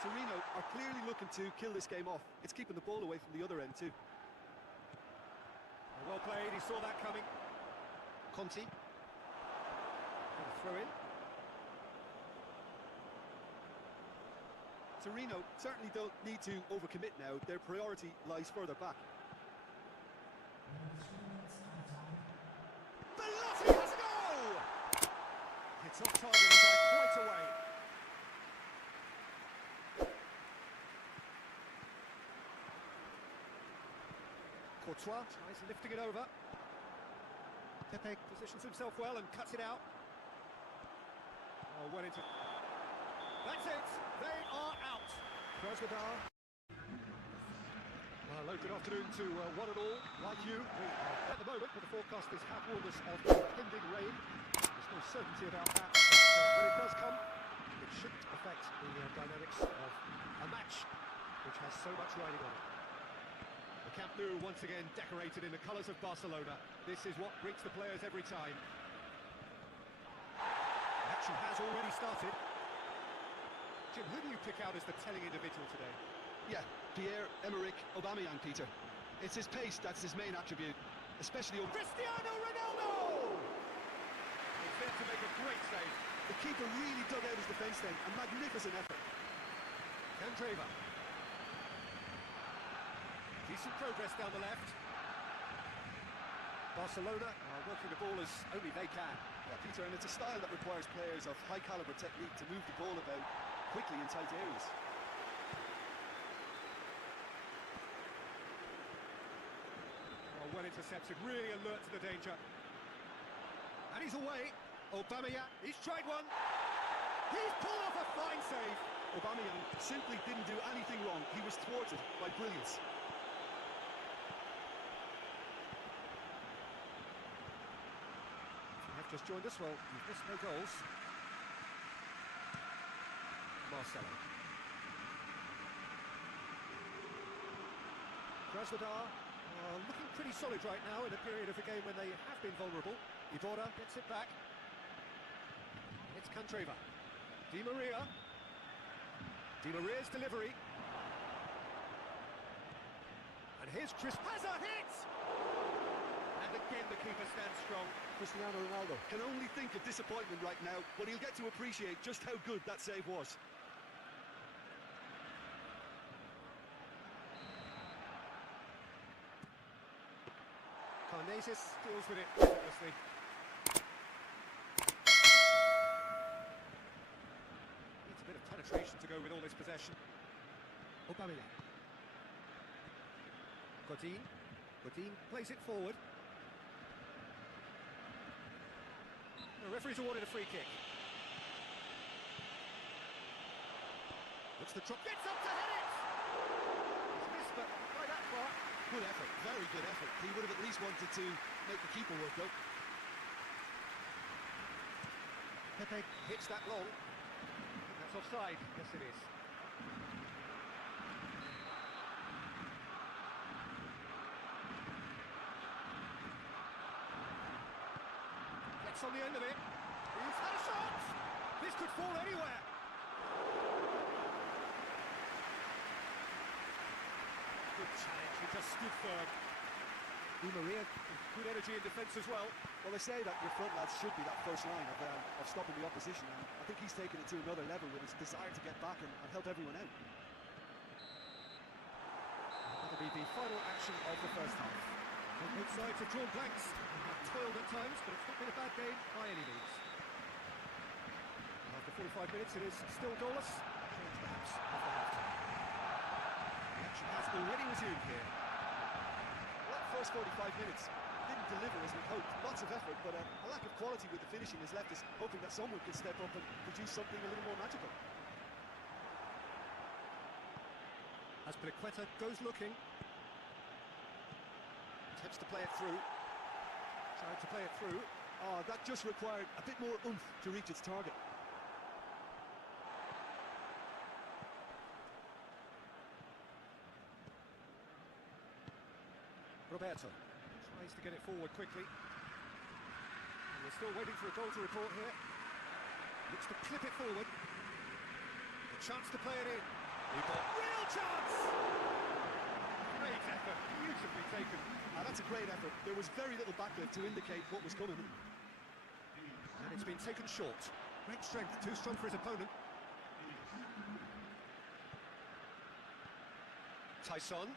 Torino are clearly looking to kill this game off. It's keeping the ball away from the other end too. Well played, he saw that coming. Conti. Throw in. Torino certainly don't need to overcommit now. Their priority lies further back. Belotti has a goal! It's off target and by quite a way. Courtois tries lifting it over. Pepe positions himself well and cuts it out. Oh, well into... That's it! They are out! Krasnodar. Well, hello, good afternoon to one and all. Like you, we are at the moment, but the forecasters have warned us of impending rain. There's no certainty about that, but when it does come, it shouldn't affect the dynamics of a match which has so much riding on it. The Camp Nou once again decorated in the colours of Barcelona. This is what greets the players every time. The action has already started. Jim, who do you pick out as the telling individual today? Yeah, Pierre-Emerick Aubameyang, Peter. It's his pace that's his main attribute, especially over... Cristiano Ronaldo! It's there to make a great save. The keeper really dug out his defence then, a magnificent effort. Candreva. Decent progress down the left. Barcelona are working the ball as only they can. Yeah, Peter, and it's a style that requires players of high calibre technique to move the ball about quickly in tight areas. Oh, well intercepted, really alert to the danger. And he's away. Aubameyang, he's tried one. He's pulled off a fine save. Aubameyang simply didn't do anything wrong. He was thwarted by brilliance. Just joined us, well, you've missed no goals. Marcelo. Krasnodar looking pretty solid right now in a period of the game when they have been vulnerable. Iborra gets it back. It's Candreva. Di Maria. Di Maria's delivery. And here's Chris. Has a hit! And again the keeper stands strong. Cristiano Ronaldo can only think of disappointment right now, but he'll get to appreciate just how good that save was. Karnezis deals with it effortlessly. Needs a bit of penetration to go with all this possession. Aubameyang. Godin plays it forward. The referee's awarded a free kick. Looks the drop, gets up to head it! It's missed, but by that far. Good effort, very good effort. He would have at least wanted to make the keeper work though. Pepe hits that long. That's offside. Yes, it is. On the end of it, he's had a shot! This could fall anywhere! Good challenge, he just stood firm. Di Maria, good energy in defence as well. Well, they say that your front lads should be that first line of stopping the opposition, and I think he's taken it to another level with his desire to get back and help everyone out. That'll be the final action of the first half. Both sides have drawn blanks. Toiled at times, but it's not been a bad game by any means. After 45 minutes, it is still goalless. Change perhaps after half-time. The action has already resumed here. Well, that first 45 minutes didn't deliver as we hoped. Lots of effort, but a lack of quality with the finishing has left us hoping that someone could step up and produce something a little more magical. As Peliqueta goes looking. Attempts to play it through. Trying to play it through. Oh, that just required a bit more oomph to reach its target. Roberto tries to get it forward quickly. And we're still waiting for a goal to report here. Looks to clip it forward. A chance to play it in. Real chance! Great effort, beautifully taken. That's a great effort. There was very little backlift to indicate what was coming. And it's been taken short. Great strength, too strong for his opponent. Tyson.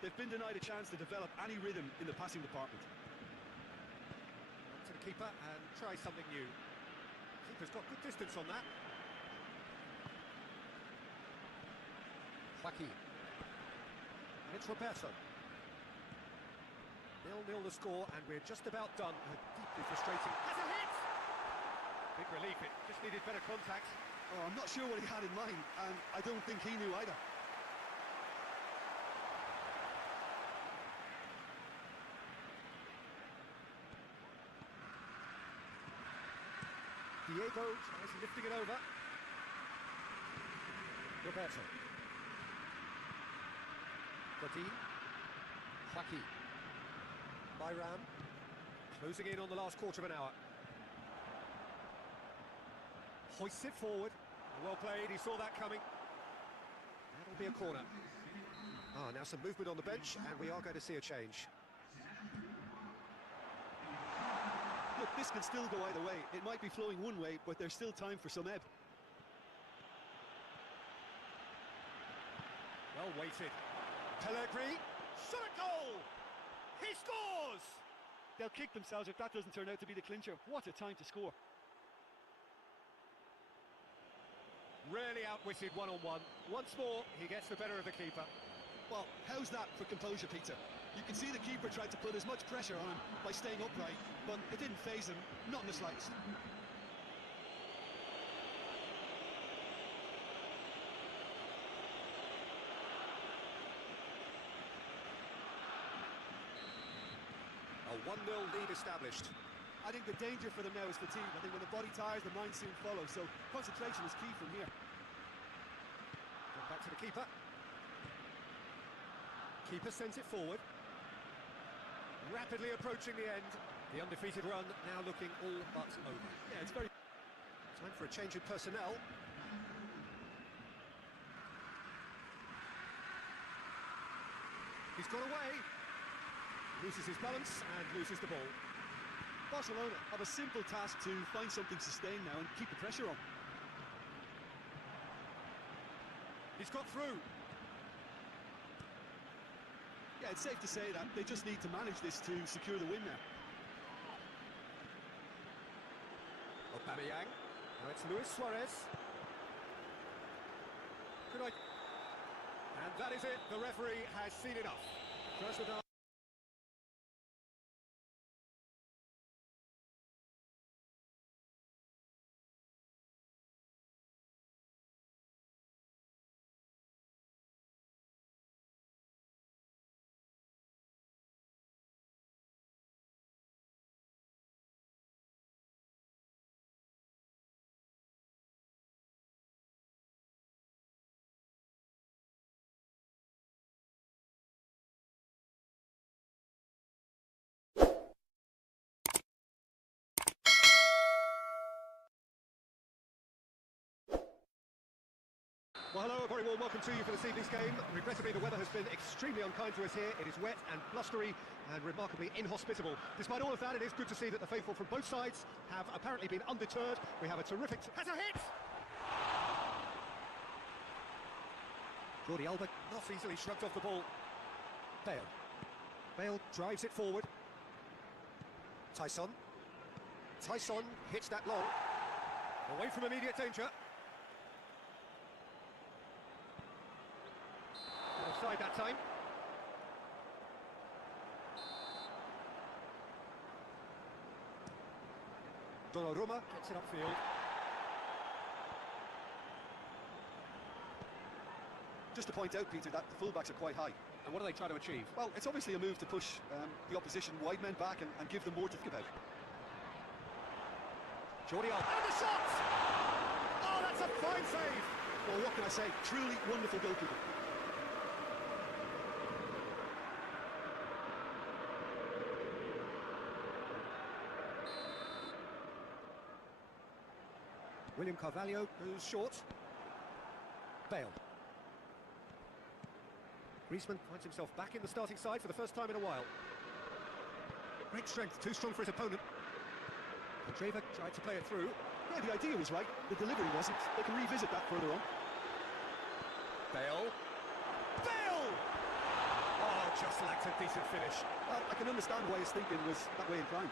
They've been denied a chance to develop any rhythm in the passing department. To the keeper and try something new. Keeper's got good distance on that. Joaquin. And it's Roberto. 0-0 the score, and we're just about done. A deeply frustrating... Has a hit! Big relief, it just needed better contact. Oh, I'm not sure what he had in mind, and I don't think he knew either. Diego tries lifting it over. Roberto. Godin. Joaquin. Byram. Closing in on the last quarter of an hour. Hoists it forward. Well played, he saw that coming. That'll be a corner. Now some movement on the bench, and we are going to see a change. Look, this can still go either way. It might be flowing one way, but there's still time for some ebb. Well weighted. Pellegrini. Shot a goal! He scores! They'll kick themselves if that doesn't turn out to be the clincher. What a time to score. Really outwitted one-on-one. Once more, he gets the better of the keeper. Well, how's that for composure, Peter? You can see the keeper tried to put as much pressure on him by staying upright, but it didn't faze him, not in the slightest. A 1-0 lead established. I think the danger for them now is fatigue. I think when the body tires, the mind soon follows, so concentration is key from here. Back to the keeper. Keeper sends it forward. Rapidly approaching the end. The undefeated run now looking all but over. Yeah, it's very... Time for a change in personnel. He's got away. Loses his balance and loses the ball. Barcelona have a simple task to find something sustained now and keep the pressure on. He's got through. Yeah, it's safe to say that they just need to manage this to secure the win now. Aubameyang. Now it's Luis Suarez. Good night. And that is it. The referee has seen enough. Krasnodar. Well, hello, a very warm welcome to you for this evening's game. Regrettably, the weather has been extremely unkind to us here. It is wet and blustery and remarkably inhospitable. Despite all of that, it is good to see that the faithful from both sides have apparently been undeterred. We have a terrific... Has a hit! Jordi Alba not easily shrugged off the ball. Bale. Bale drives it forward. Tyson. Tyson hits that long. Away from immediate danger. Offside that time. Donnarumma gets it upfield. Just to point out, Peter, that the fullbacks are quite high. And what are they trying to achieve? Well, it's obviously a move to push the opposition wide men back and give them more to think about. Jordi Alba. And the shot! Oh, that's a fine save! Well, what can I say? Truly wonderful goalkeeper. William Carvalho goes short. Bale. Griezmann finds himself back in the starting side for the first time in a while. Great strength, too strong for his opponent. Andreva tried to play it through. Yeah, the idea was right, the delivery wasn't. They can revisit that further on. Bale. Bale! Just lacked a decent finish. Well, I can understand why his thinking was that way inclined.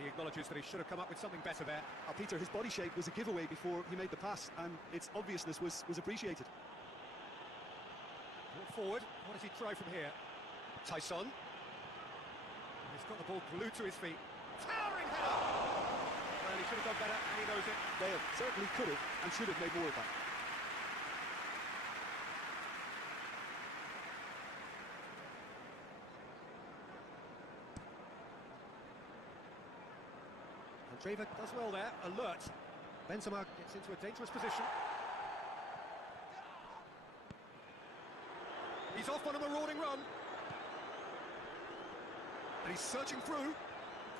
He acknowledges that he should have come up with something better there. Peter, his body shape was a giveaway before he made the pass, and its obviousness was appreciated. Brought forward, what does he try from here? Tyson. He's got the ball glued to his feet. Towering header! Well, he should have done better, and he knows it. Bale certainly could have and should have made more of that. Andreva does well there, alert. Benzema gets into a dangerous position. He's off on a marauding run. And he's searching through.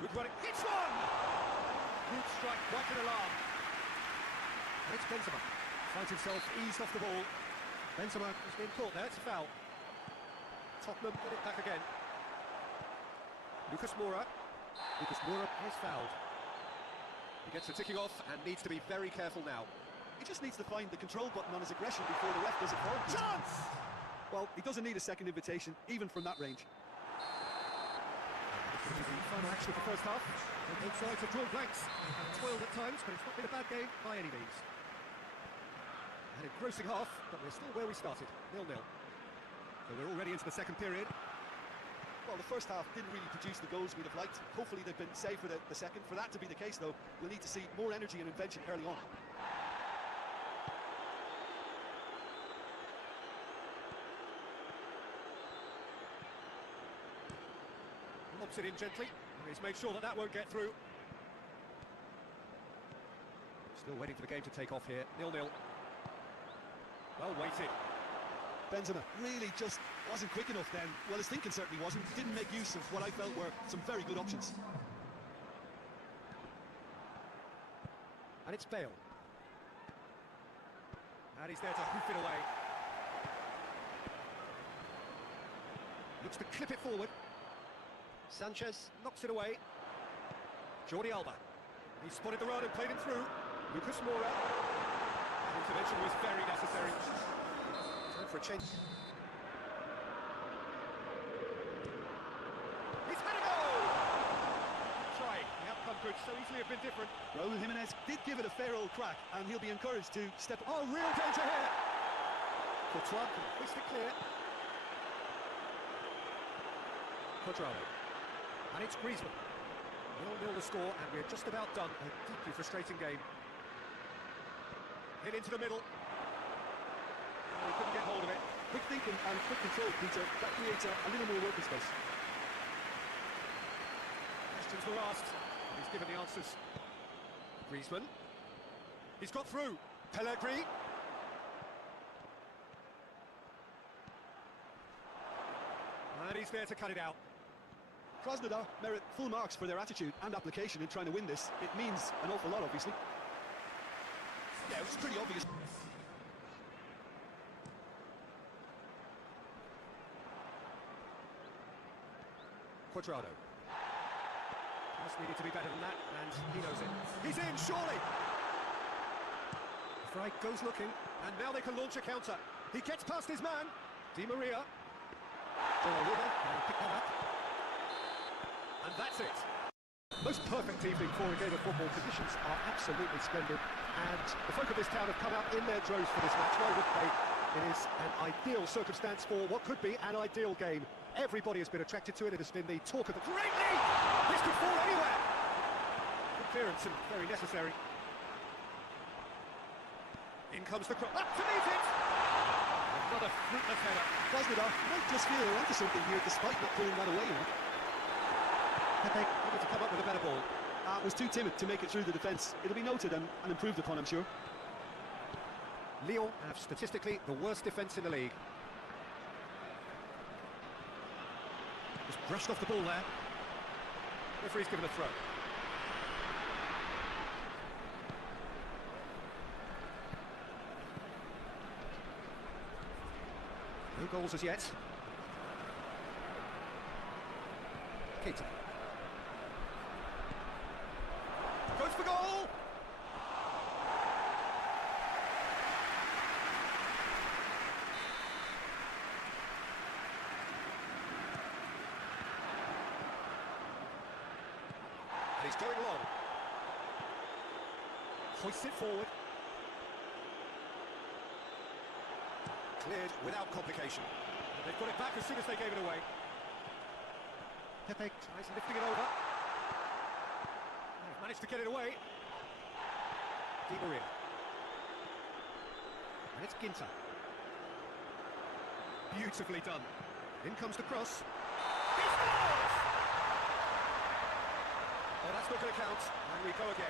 Good running. Hits one! Good strike, quite an alarm. And it's Benzema. Finds himself eased off the ball. Benzema has been caught there, it's a foul. Tottenham get it back again. Lucas Moura. Lucas Moura is fouled. He gets the ticking off and needs to be very careful now. He just needs to find the control button on his aggression before the ref does it for him. Chance! Well, he doesn't need a second invitation, even from that range. This is the final action of the first half. Both sides have drawn blanks. They have toiled at times, but it's not been a bad game by any means. An engrossing half, but we're still where we started, 0-0. So we're already into the second period. Well, the first half didn't really produce the goals we'd have liked. Hopefully they've been saved for the second. For that to be the case, though, we'll need to see more energy and invention early on. Lobs it in gently. He's made sure that won't get through. Still waiting for the game to take off here. 0-0. Well weighted. Benzema really just wasn't quick enough then. Well, his thinking certainly wasn't. Didn't make use of what I felt were some very good options. And it's Bale. And he's there to hoof it away. Looks to clip it forward. Sanchez knocks it away. Jordi Alba. He spotted the run and played him through. Lucas Moura. Intervention was very necessary. Time for a change. He's had a goal! Trying. The outcome could so easily have been different. Raul Jimenez did give it a fair old crack, and he'll be encouraged to step up. Oh, real danger here! Courtois can hoist it clear. Quadrado. And it's Griezmann. 0-0 the score, and we're just about done. A deeply frustrating game. Hit into the middle. Oh, he couldn't get hold of it. Quick thinking and quick control, Peter. That creates a little more working space. Questions were asked. He's given the answers. Griezmann. He's got through. Pellegrini. And he's there to cut it out. Krasnodar merit full marks for their attitude and application in trying to win this. It means an awful lot, obviously. Yeah, it was pretty obvious. Quadrado. Just needed to be better than that, and he knows it. He's in, surely! Fry goes looking, and now they can launch a counter. He gets past his man. Di Maria. Pick that up. And that's it. Most perfect evening for a game of football. Conditions are absolutely splendid, and the folk of this town have come out in their droves for this match. Why wouldn't they? It is an ideal circumstance for what could be an ideal game. Everybody has been attracted to it. It has been the talk of the great league. This could fall anywhere. Good clearance and very necessary. In comes the cross. Up to meet it. Another fruitless header. Krasnodar might just feel they're onto something here, despite not pulling that away. Pepe able to come up with a better ball. Was too timid to make it through the defence. It'll be noted and improved upon, I'm sure. Lyon have statistically the worst defence in the league. Just brushed off the ball there. Referee's given a throw. No goals as yet. Keita. He's going long. Hoists it forward. Cleared without complication. And they've got it back as soon as they gave it away. Pepe tries lifting it over. They've managed to get it away. Di Maria. And it's Ginter. Beautifully done. In comes the cross. He scores! Oh, that's not going to count. And we go again.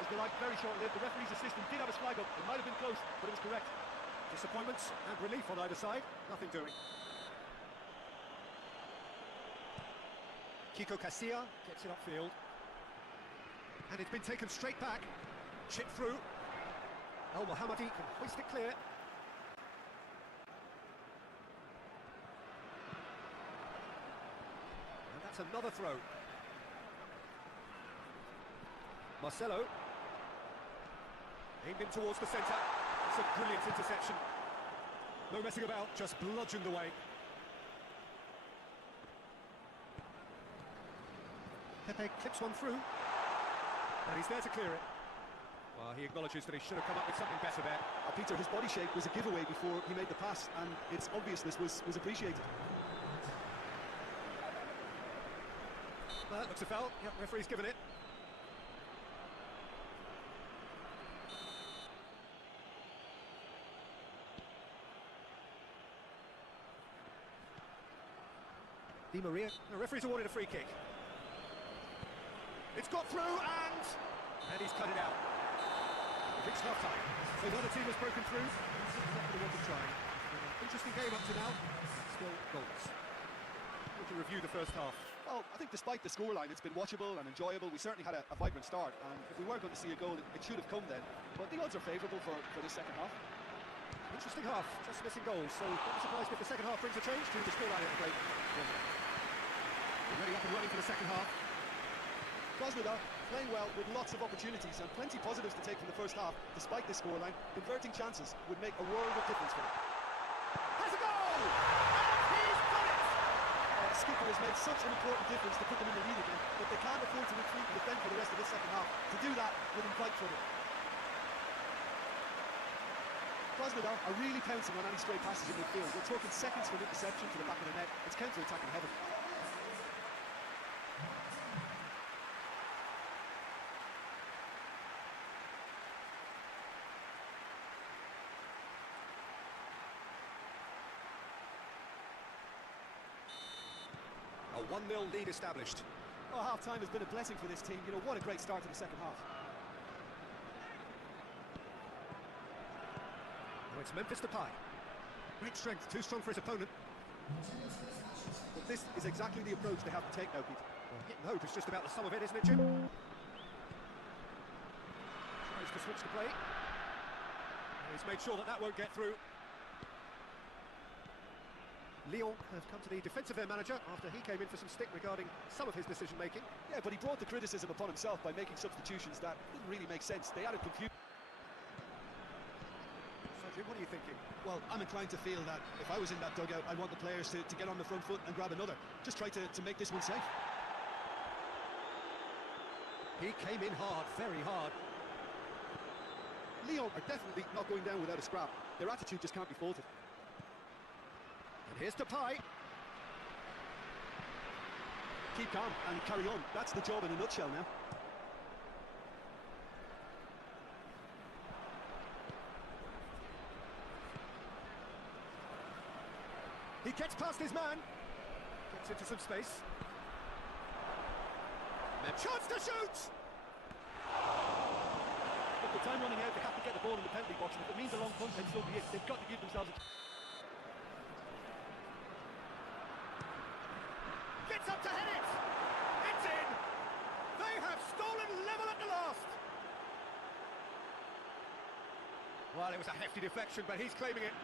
It's been like very short-lived. The referee's assistant did have a flag up. It might have been close, but it was correct. Disappointments and relief on either side. Nothing doing. Kiko Casilla gets it upfield. And it's been taken straight back. Chip through. El Mohammadi can hoist it clear. And that's another throw. Marcelo. Aimed in towards the centre. It's a brilliant interception. No messing about, just bludgeoned away. Pepe clips one through. And he's there to clear it. Well, he acknowledges that he should have come up with something better there. Peter, his body shape was a giveaway before he made the pass, and its obviousness was appreciated. Looks a foul. Yep, referee's given it. Di Maria. The referee's awarded a free kick. It's got through and he's cut it out. It's half time. So the other team has broken through. Not going to want to try. Interesting game up to now. Still goals. We can review the first half. Well, I think despite the scoreline, it's been watchable and enjoyable. We certainly had a vibrant start, and if we were going to see a goal, it should have come then. But the odds are favourable for this second half. Interesting half, just missing goals. So don't be surprised if the second half brings a change to the scoreline at the break. Ready up and running for the second half. Krasnodar playing well with lots of opportunities and plenty positives to take from the first half. Despite this scoreline, converting chances would make a world of difference for them. Has a goal! And he's done it! The skipper has made such an important difference to put them in the lead again, but they can't afford to retreat and defend for the rest of this second half. To do that would invite trouble. Krasnodar are really pouncing on any stray passes in midfield. We're talking seconds from interception to the back of the net. It's counter-attacking heaven. A 1-0 lead established. Well, half-time has been a blessing for this team. You know, what a great start to the second half. Now it's Memphis Depay. Great strength, too strong for his opponent. But this is exactly the approach they have to take now, Peter. Well, hitting hope is just about the sum of it, isn't it, Jim? Tries to switch the play. He's made sure that that won't get through. Lyon have come to the defence of their manager after he came in for some stick regarding some of his decision-making. Yeah, but he brought the criticism upon himself by making substitutions that didn't really make sense. They added confusion. So, Jim, what are you thinking? Well, I'm inclined to feel that if I was in that dugout, I'd want the players to get on the front foot and grab another. Just try to make this one safe. He came in hard, very hard. Lyon are definitely not going down without a scrap. Their attitude just can't be faulted. And here's Depay. Keep calm and carry on. That's the job in a nutshell now. He gets past his man. Gets into some space. Chance to shoot! Look, with time running out, they have to get the ball in the penalty box, and if it means a long punt, then so be it. They've got to give themselves a... Gets up to head it! It's in! They have stolen level at the last! Well, it was a hefty deflection, but he's claiming it.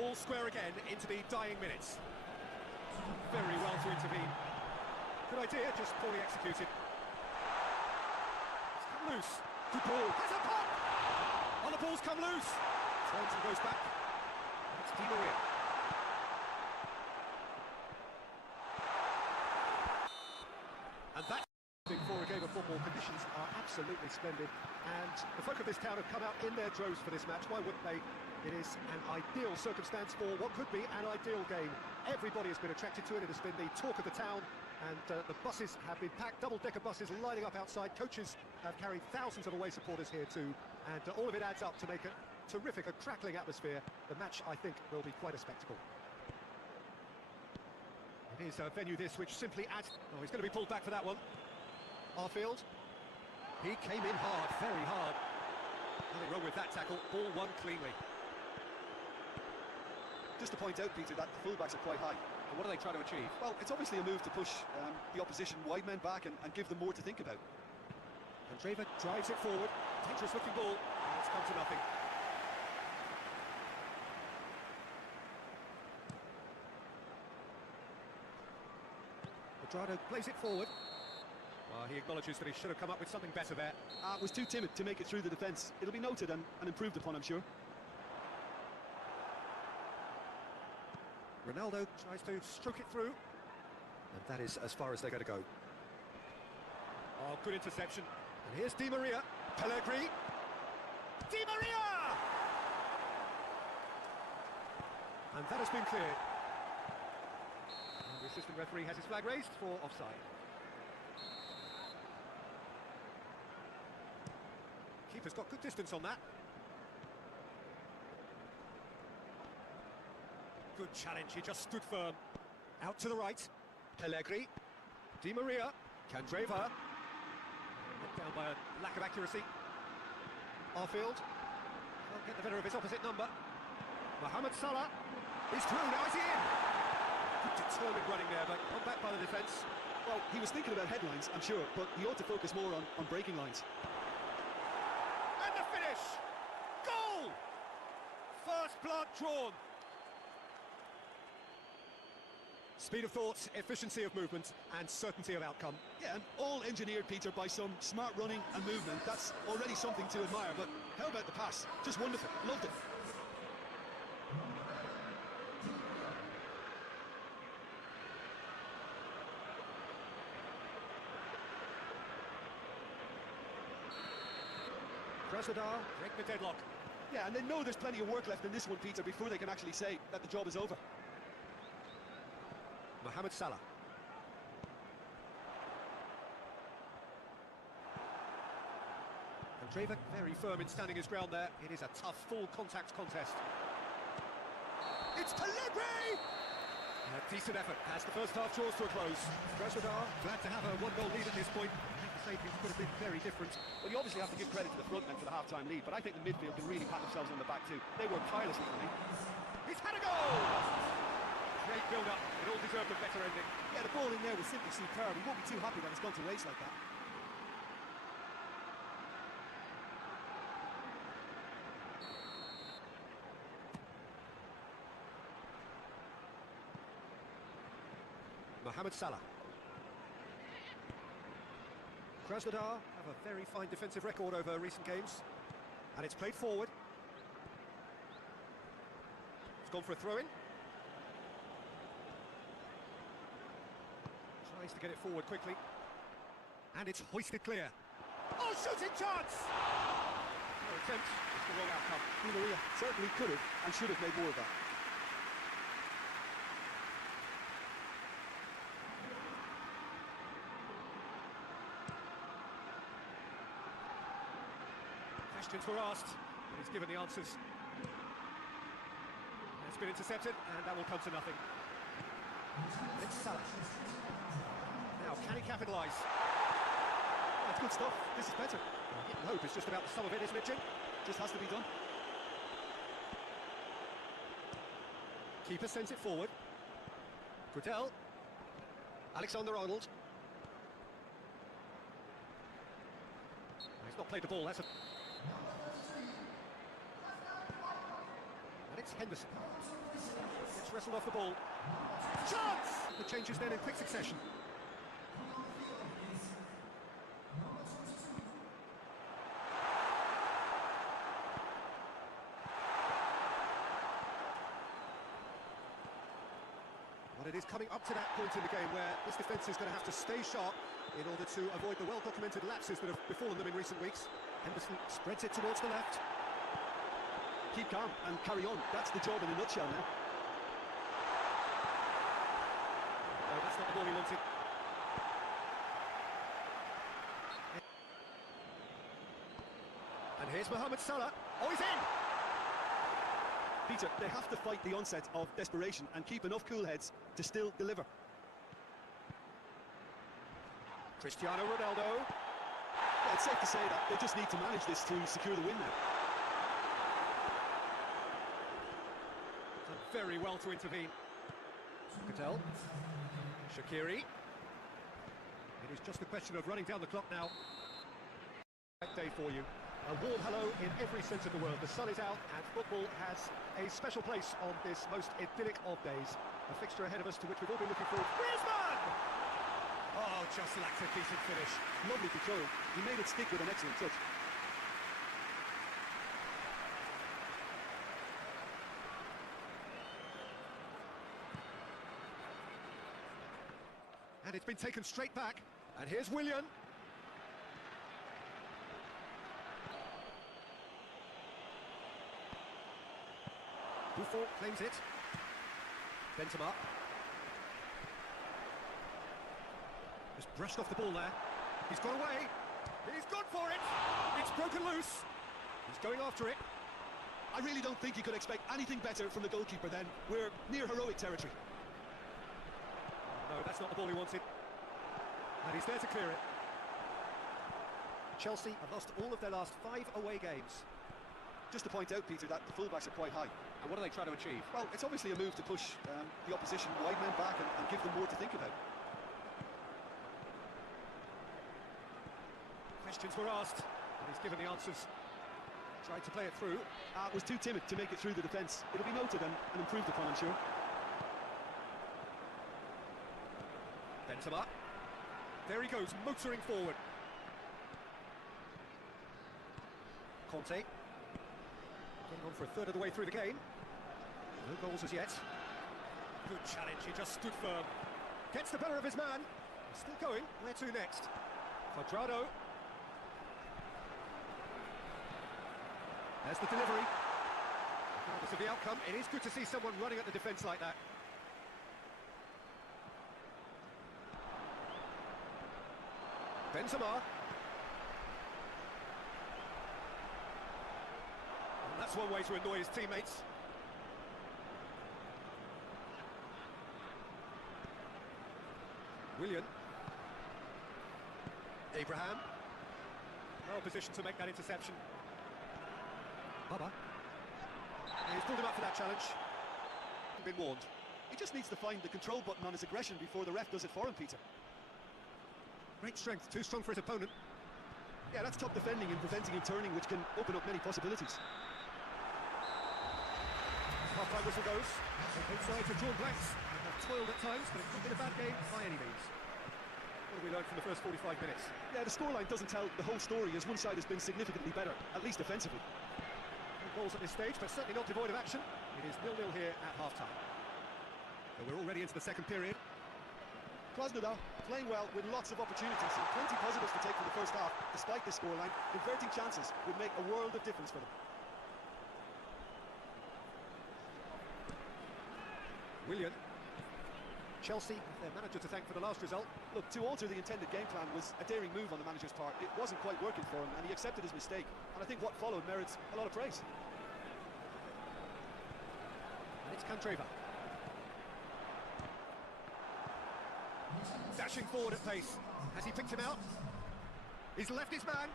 All square again into the dying minutes. Very well to intervene. Good idea, just poorly executed. It's come loose. Good ball. Has a pop! Oh, the ball's come loose. Turns and goes back. It's Di Maria. And that's for a game of football. Conditions are absolutely splendid, and the folk of this town have come out in their droves for this match. Why wouldn't they? It is an ideal circumstance for what could be an ideal game. Everybody has been attracted to it. It has been the talk of the town, and the buses have been packed, double-decker buses lining up outside. Coaches have carried thousands of away supporters here too, and all of it adds up to make a terrific, a crackling atmosphere. The match, I think, will be quite a spectacle. It is a venue this which simply adds... Oh, he's going to be pulled back for that one. Arfield. He came in hard, very hard. Nothing wrong with that tackle. Ball won cleanly. Just to point out, Peter, that the fullbacks are quite high. And what are they trying to achieve? Well, it's obviously a move to push the opposition wide men back and give them more to think about. Andreva drives it forward. Dangerous looking ball. And it's come to nothing. Quadrado plays it forward. He acknowledges that he should have come up with something better there. Was too timid to make it through the defence. It'll be noted and improved upon, I'm sure. Ronaldo tries to stroke it through. And that is as far as they're going to go. Oh, good interception. And here's Di Maria. Pellegrini. Di Maria! And that has been cleared. And the assistant referee has his flag raised for offside. Keeper's got good distance on that. Good challenge, he just stood firm. Out to the right. Pellegrini. Di Maria. Candreva. Knocked down by a lack of accuracy. Arfield. Can't get the better of his opposite number. Mohamed Salah. He's through, now is he in? Good determined running there, but come back by the defence. Well, he was thinking about headlines, I'm sure, but he ought to focus more on breaking lines. And the finish! Goal! First blood drawn. Speed of thought, efficiency of movement, and certainty of outcome. Yeah, and all engineered, Peter, by some smart running and movement. That's already something to admire, but how about the pass? Just wonderful, loved it. Krasnodar break the deadlock. Yeah, and they know there's plenty of work left in this one, Peter, before they can actually say that the job is over. Mohamed Salah. Andreva very firm in standing his ground there. It is a tough full contact contest. It's Pellegrini! A decent effort as the first half draws to a close. Krasnodar glad to have a one-goal lead at this point. I have to say things could have been very different. Well, you obviously have to give credit to the front men for the half-time lead, but I think the midfield can really pat themselves on the back too. They worked tirelessly for me. He's had a goal! Great build-up. It all deserved a better ending. Yeah, the ball in there was simply superb. He won't be too happy that it's gone to waste like that. Mohamed Salah. Krasnodar have a very fine defensive record over recent games. And it's played forward. It's gone for a throw-in. Tries to get it forward quickly. And it's hoisted clear. Oh, shooting chance! No attempt, it's the wrong outcome. Di Maria certainly could have and should have made more of that. Questions were asked, and he's given the answers. It's been intercepted, and that will come to nothing. It's Salah. Now, can he capitalise? That's good stuff. This is better. Hit and hope is just about the sum of it, isn't it, Jim? Just has to be done. Keeper sends it forward. Gudel. Alexander-Arnold. He's not played the ball, that's a... And it's Henderson. Gets wrestled off the ball. Chance! The changes then in quick succession. But it is coming up to that point in the game where this defence is going to have to stay sharp in order to avoid the well-documented lapses that have befallen them in recent weeks. Henderson spreads it towards the left. Keep calm and carry on. That's the job in a nutshell now. No, that's not the ball he wanted. And here's Mohamed Salah. Oh, he's in! Peter, they have to fight the onset of desperation and keep enough cool heads to still deliver. Cristiano Ronaldo. Well, it's safe to say that they just need to manage this to secure the win now. Done very well to intervene. Cattell. Shaqiri. It is just a question of running down the clock now. Great day for you. A warm hello in every sense of the word. The sun is out and football has a special place on this most idyllic of days. A fixture ahead of us to which we've all been looking forward. Griezmann! Oh, just lacked a decent finish. Lovely control. He made it stick with an excellent touch. And it's been taken straight back. And here's Willian. Buffon claims it. Benzema. Just brushed off the ball there. He's got away. He's gone for it. It's broken loose. He's going after it. I really don't think you could expect anything better from the goalkeeper then. We're near heroic territory. No, that's not the ball he wanted. And he's there to clear it. Chelsea have lost all of their last 5 away games. Just to point out, Peter, that the fullbacks are quite high. And what are they trying to achieve? Well, it's obviously a move to push the opposition wide men back and give them more to think about. Questions were asked, and he's given the answers. Tried to play it through. Was too timid to make it through the defence. It'll be noted and improved upon, I'm sure. Benzema. There he goes, motoring forward. Conte. Getting on for a third of the way through the game. No goals as yet. Good challenge, he just stood firm. Gets the better of his man. Still going, where to next? Quadrado. There's the delivery. Regardless of the outcome, it is good to see someone running at the defence like that. Benzema. And that's one way to annoy his teammates. Willian. Abraham. Well positioned to make that interception. Baba. He's pulled him up for that challenge. Been warned. He just needs to find the control button on his aggression before the ref does it for him, Peter. Great strength, too strong for his opponent. Yeah, that's top defending and preventing him turning, which can open up many possibilities. Half-time whistle goes. Both sides have drawn blanks and have toiled at times, but it's not been a bad game by any means. What have we learned from the first 45 minutes? Yeah, the scoreline doesn't tell the whole story, as one side has been significantly better, at least defensively. No goals at this stage, but certainly not devoid of action. It is 0-0 here at half-time. So we're already into the second period. Krasnodar playing well with lots of opportunities and plenty positives to take from the first half. Despite this scoreline, converting chances would make a world of difference for them. Willian. Chelsea, their manager to thank for the last result. Look, to alter the intended game plan was a daring move on the manager's part. It wasn't quite working for him, and he accepted his mistake. And I think what followed merits a lot of praise. And it's Candreva. Dashing forward at pace. Has he picked him out? He's left his man.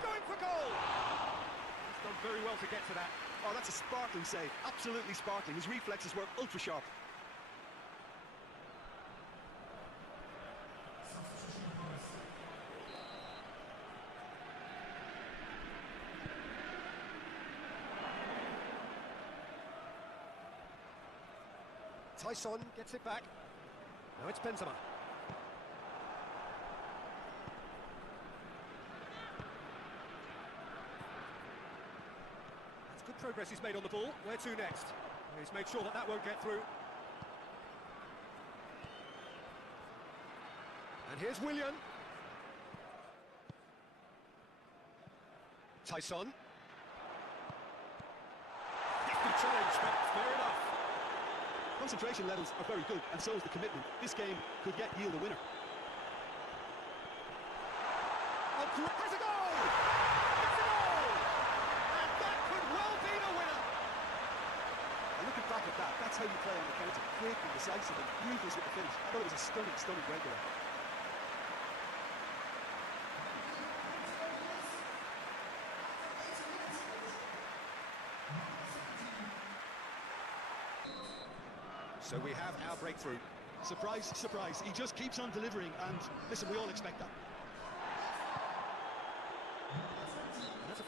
Going for goal! He's done very well to get to that. Oh, that's a sparkling save. Absolutely sparkling. His reflexes were ultra sharp. Tyson gets it back. Now it's Benzema. That's good progress he's made on the ball. Where to next? He's made sure that that won't get through. And here's Willian. Tyson. Hefty challenge, but fair enough. Concentration levels are very good, and so is the commitment. This game could yet yield a winner. Oh, has a goal! It's a goal! And that could well be the winner. And looking back at that, that's how you play on the counter. Quick and decisive and ruthless with the finish. I thought it was a stunning breakaway. So we have our breakthrough. Surprise, surprise. He just keeps on delivering, and listen, we all expect that. That's a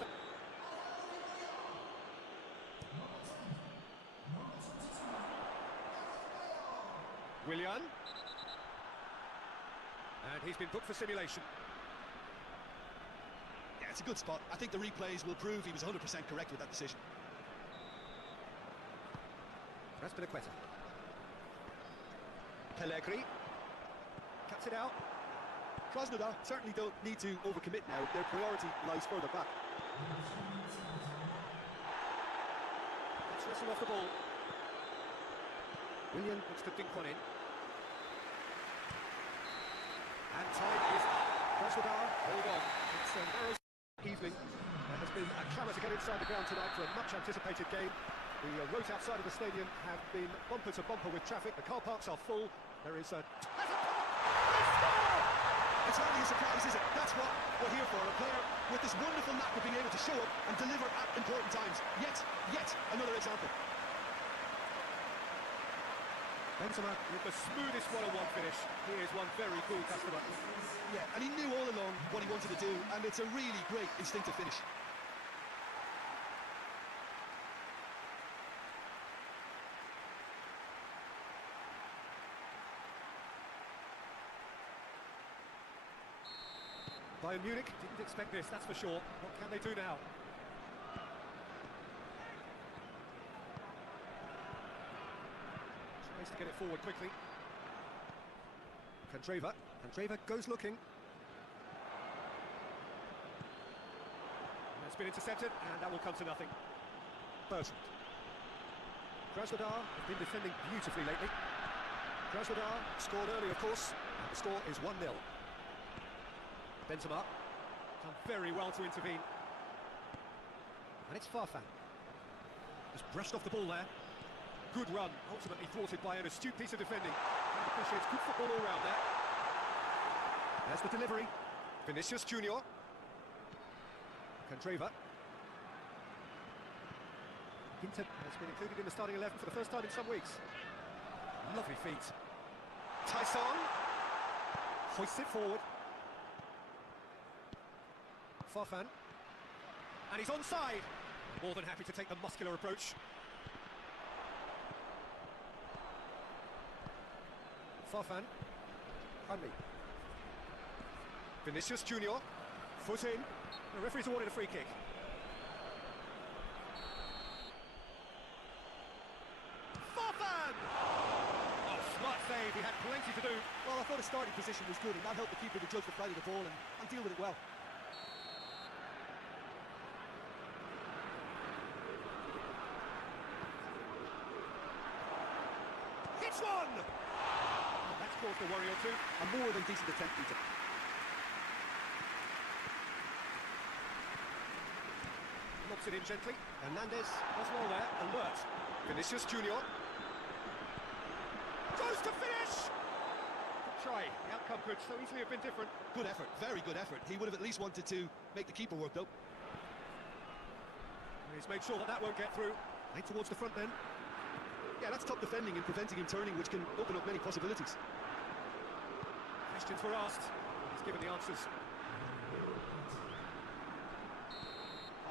Willian. And he's been booked for simulation. Yeah, it's a good spot. I think the replays will prove he was 100% correct with that decision. Raspinaqueta. Pellegrini. Cuts it out. Krasnodar certainly don't need to overcommit now. Their priority lies further back. Let's wrestle off the ball. Willian looks to dink one in. And time is up. Krasnodar, hold on. It's a narrow evening. There has been a clamour to get inside the ground tonight for a much-anticipated game. The roads outside of the stadium have been bumper to bumper with traffic. The car parks are full. There is a... It's hardly a surprise, is it? That's what we're here for. A player with this wonderful knack of being able to show up and deliver at important times. Yet another example. Benzema with the smoothest one-on-one finish. He is one very cool customer. Yeah, and he knew all along what he wanted to do, and it's a really great instinctive finish. Bayern Munich didn't expect this, that's for sure. What can they do now? Tries to get it forward quickly. Candreva goes looking. And it's been intercepted, and that will come to nothing. Bertrand. Krasnodar have been defending beautifully lately. Krasnodar scored early, of course, and the score is 1-0. Benzema done very well to intervene. And it's Farfan. Just brushed off the ball there. Good run, ultimately thwarted by an astute piece of defending. Appreciates good football all round there. There's the delivery. Vinicius Junior. Candreva. Ginter has been included in the starting 11 for the first time in some weeks. Lovely feet. Tyson hoists it forward. Farfan. And he's onside. More than happy to take the muscular approach. Farfan. Hanley. Vinicius Junior. Foot in. The referee's awarded a free kick. Farfan! Oh, smart save. He had plenty to do. Well, I thought his starting position was good, and that helped the keeper to judge the flight of the ball and deal with it well. It's one! That's caused a worry or two. A more than decent attempt, Peter. Lobs it in gently. Hernandez does well there. Alert. Vinicius Junior. Goes to finish! Good try. The outcome could so easily have been different. Good effort, very good effort. He would have at least wanted to make the keeper work, though. He's made sure that that won't get through. Late towards the front then. Yeah, that's top defending and preventing him turning, which can open up many possibilities. Questions were asked. He's given the answers.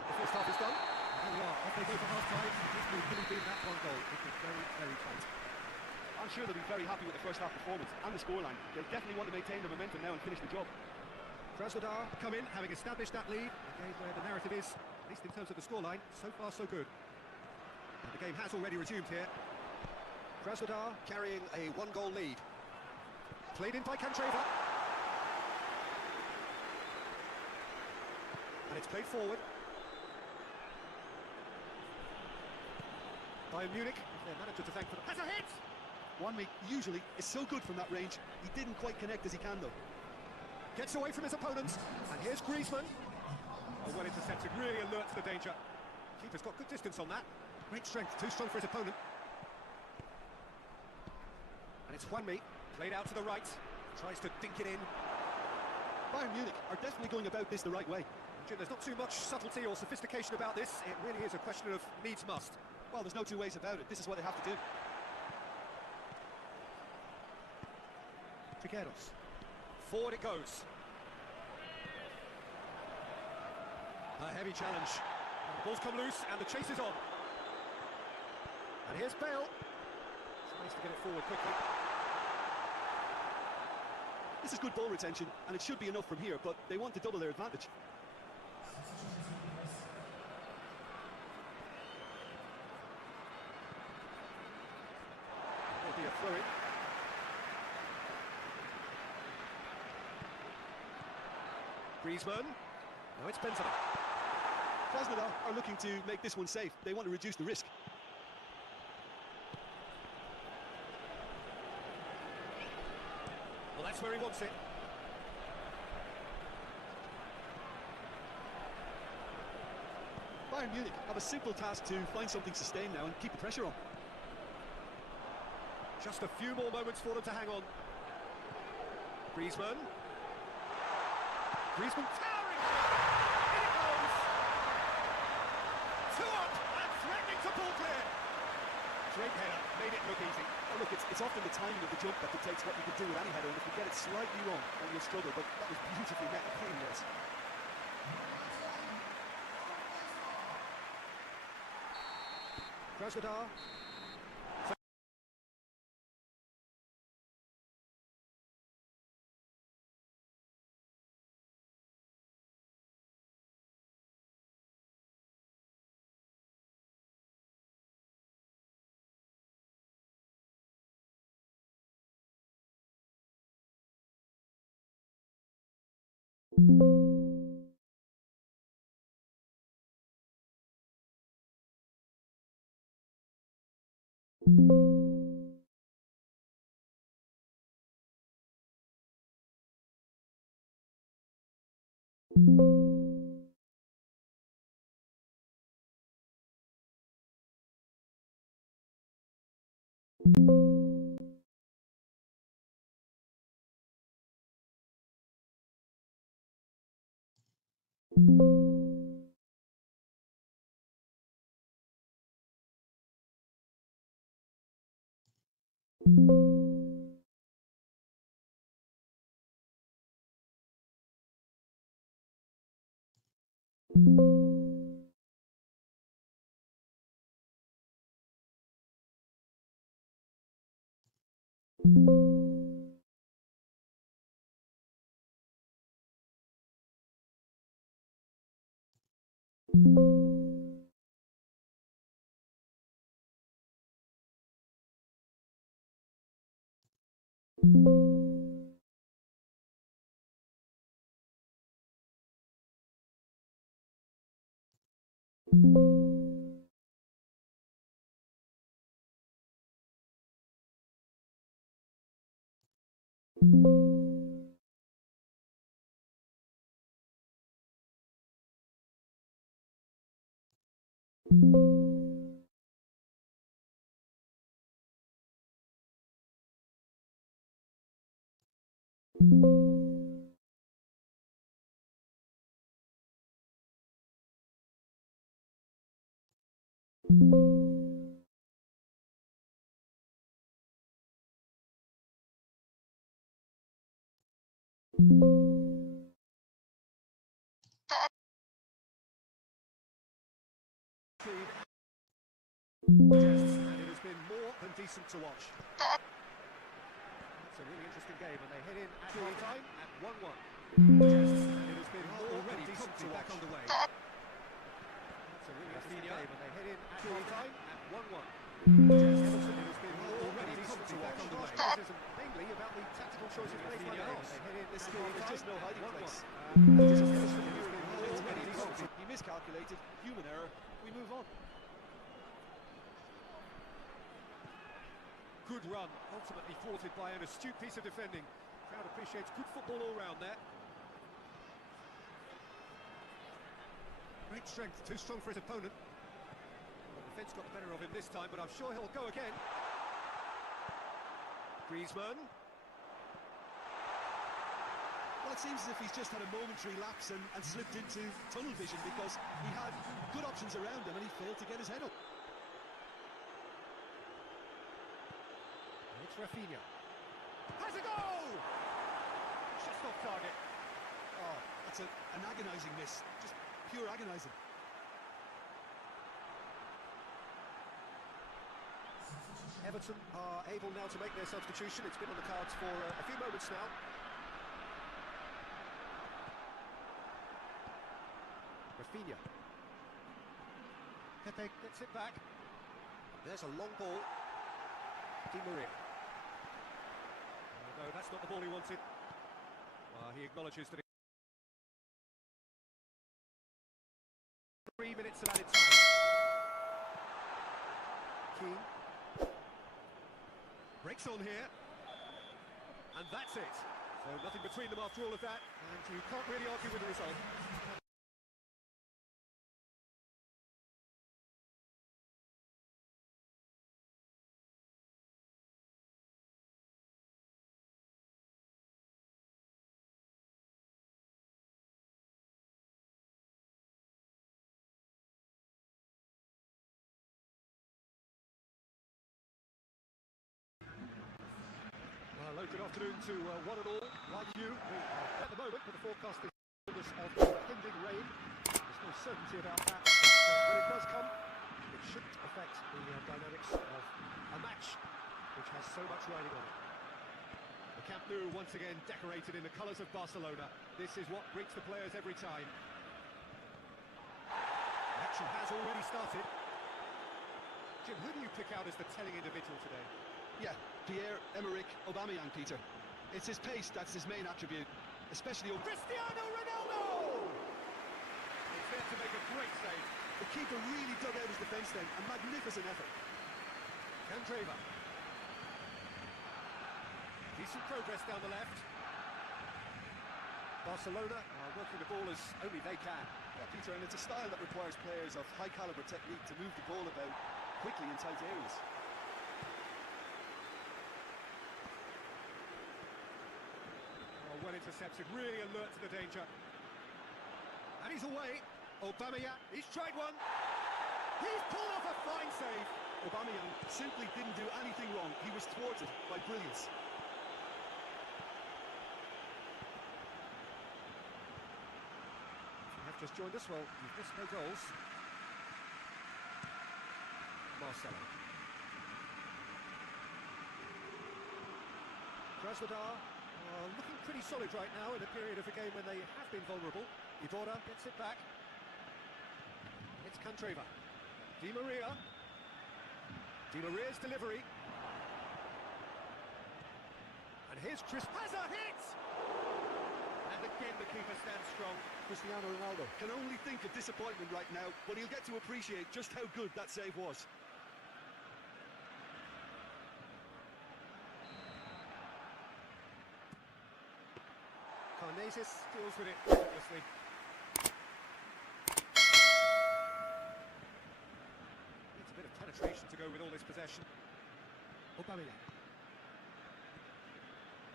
The first half is done. Here we are. Off they go for half-time. This will really be that one goal. It was very, very tight. I'm sure they'll be very happy with the first half performance and the scoreline. They'll definitely want to maintain the momentum now and finish the job. Krasnodar come in, having established that lead. A game where the narrative is, at least in terms of the scoreline, so far so good. And the game has already resumed here. Krasnodar carrying a one-goal lead. Played in by Candreva. And it's played forward. Bayern Munich, their manager to thank for the... Has a hit! Wanmi usually is so good from that range. He didn't quite connect as he can, though. Gets away from his opponents. And here's Griezmann. Oh, well intercepted, really alert to the danger. Keeper's got good distance on that. Great strength, too strong for his opponent. And it's Wanmi, played out to the right. Tries to dink it in. Bayern Munich are definitely going about this the right way. Jim, there's not too much subtlety or sophistication about this. It really is a question of needs must. Well, there's no two ways about it. This is what they have to do. Figueros. Forward it goes. A heavy challenge. And the ball's come loose and the chase is on. And here's Bale. Space to get it forward quickly. This is good ball retention, and it should be enough from here, but they want to double their advantage. There'll be a throw-in. Griezmann. Now it's Benzema. Krasnodar are looking to make this one safe. They want to reduce the risk. Well, that's where he wants it. Bayern Munich have a simple task to find something sustained now and keep the pressure on. Just a few more moments for them to hang on. Griezmann. Griezmann towering! In it goes! Two up and threatening to pull clear. Great header, made it look easy. Oh, look, it's often the timing of the jump that dictates what you can do with any header, and if you get it slightly wrong, then you'll struggle, but that was beautifully met and clean, yes. Krasnodar. And it has been more than decent to watch. It's a really interesting game, and they head in at half-time at 1-1. And it has been more than decent to watch. Back underway. That's a really interesting game, and they head in at half-time at 1-1. It has been more than decent to watch. Criticism mainly about the tactical choices made by the boss. They head in. This game is just no hiding place. It has been more than decent quality. He miscalculated, human error, we move on. Good run, ultimately thwarted by an astute piece of defending. Crowd appreciates good football all round there. Great strength, too strong for his opponent. The defence got the better of him this time, but I'm sure he'll go again. Griezmann. Well, it seems as if he's just had a momentary lapse and slipped into tunnel vision, because he had good options around him and he failed to get his head up. It's Rafinha. Has a goal! Just off target. Oh, that's an agonising miss. Just pure agonising. Everton are able now to make their substitution. It's been on the cards for a few moments now. Rafinha. Pepe gets it back. There's a long ball. Di Maria. No, that's not the ball he wanted. He acknowledges that 3 minutes of added time. Keane. Breaks on here. And that's it. So nothing between them after all of that. And you can't really argue with the result. Hello, good afternoon to one and all, like you. At the moment, with the forecast is of pending rain. There's no certainty about that, but when it does come, it shouldn't affect the dynamics of a match which has so much riding on it. The Camp Nou once again decorated in the colours of Barcelona. This is what greets the players every time. The action has already started. Jim, who do you pick out as the telling individual today? Yeah, Pierre-Emerick Aubameyang, Peter. It's his pace that's his main attribute, especially Cristiano Ronaldo! It's there to make a great save. The keeper really dug out his defence then, a magnificent effort. Candreva. Decent progress down the left. Barcelona are working the ball as only they can. Yeah, Peter, and it's a style that requires players of high calibre technique to move the ball about quickly in tight areas. Well intercepted, really alert to the danger. And he's away. Aubameyang, he's tried one. He's pulled off a fine save. Aubameyang simply didn't do anything wrong. He was thwarted by brilliance. If you have just joined us, well, you've missed no goals. Marcelo. Krasnodar looking pretty solid right now in a period of a game when they have been vulnerable. Iborra gets it back. It's Candreva. Di Maria. Di Maria's delivery. And here's Chris. Has a hit! And again the keeper stands strong. Cristiano Ronaldo. Can only think of disappointment right now, but he'll get to appreciate just how good that save was. Karnezis deals with it effortlessly. Needs a bit of penetration to go with all this possession. Aubameyang.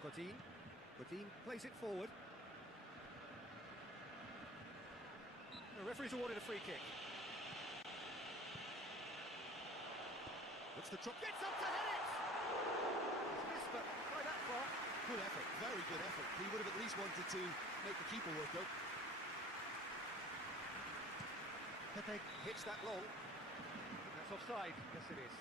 Godin. Godin plays it forward. The referee's awarded a free kick. Looks to drop. Gets up to head it! He's missed, but by that far. Good effort, very good effort. He would have at least wanted to make the keeper work though. Pepe hits that long. That's offside. Yes, it is.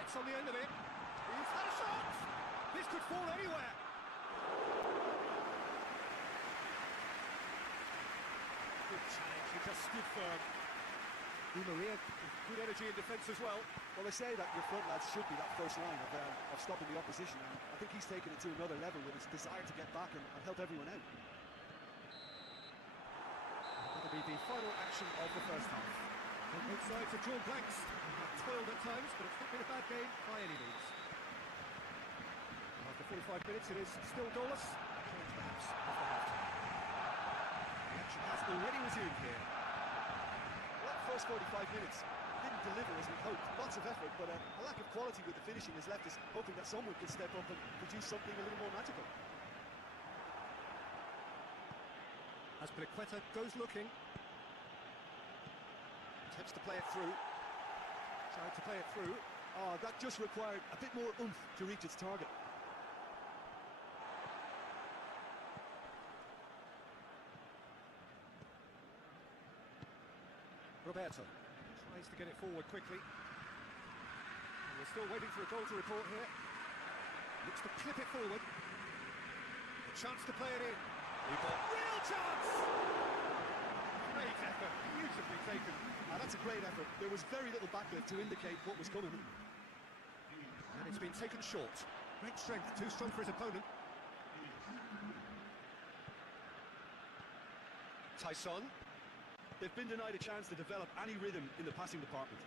Gets on the end of it. He's had a shot! This could fall anywhere. Good challenge, he just stood firm. Di Maria, good energy in defence as well. Well, they say that your front lads should be that first line of stopping the opposition, and I think he's taken it to another level with his desire to get back and help everyone out. That'll be the final action of the first half. Both sides have drawn blanks. They've toiled at times, but it's not been a bad game by any means. After 45 minutes, it is still goalless. Change perhaps after half-time. The action has already resumed here. Well, that first 45 minutes didn't deliver as we hoped. Lots of effort, but a lack of quality with the finishing has left us hoping that someone could step up and produce something a little more magical. As Piliqueta goes looking. Attempts to play it through. Tried to play it through. Oh, that just required a bit more oomph to reach its target. Roberto tries to get it forward quickly. And we're still waiting for a goal to report here. Looks to clip it forward. A chance to play it in. Real chance! Great effort, beautifully taken. That's a great effort. There was very little backlift to indicate what was coming. And it's been taken short. Great strength, too strong for his opponent. Tyson. They've been denied a chance to develop any rhythm in the passing department.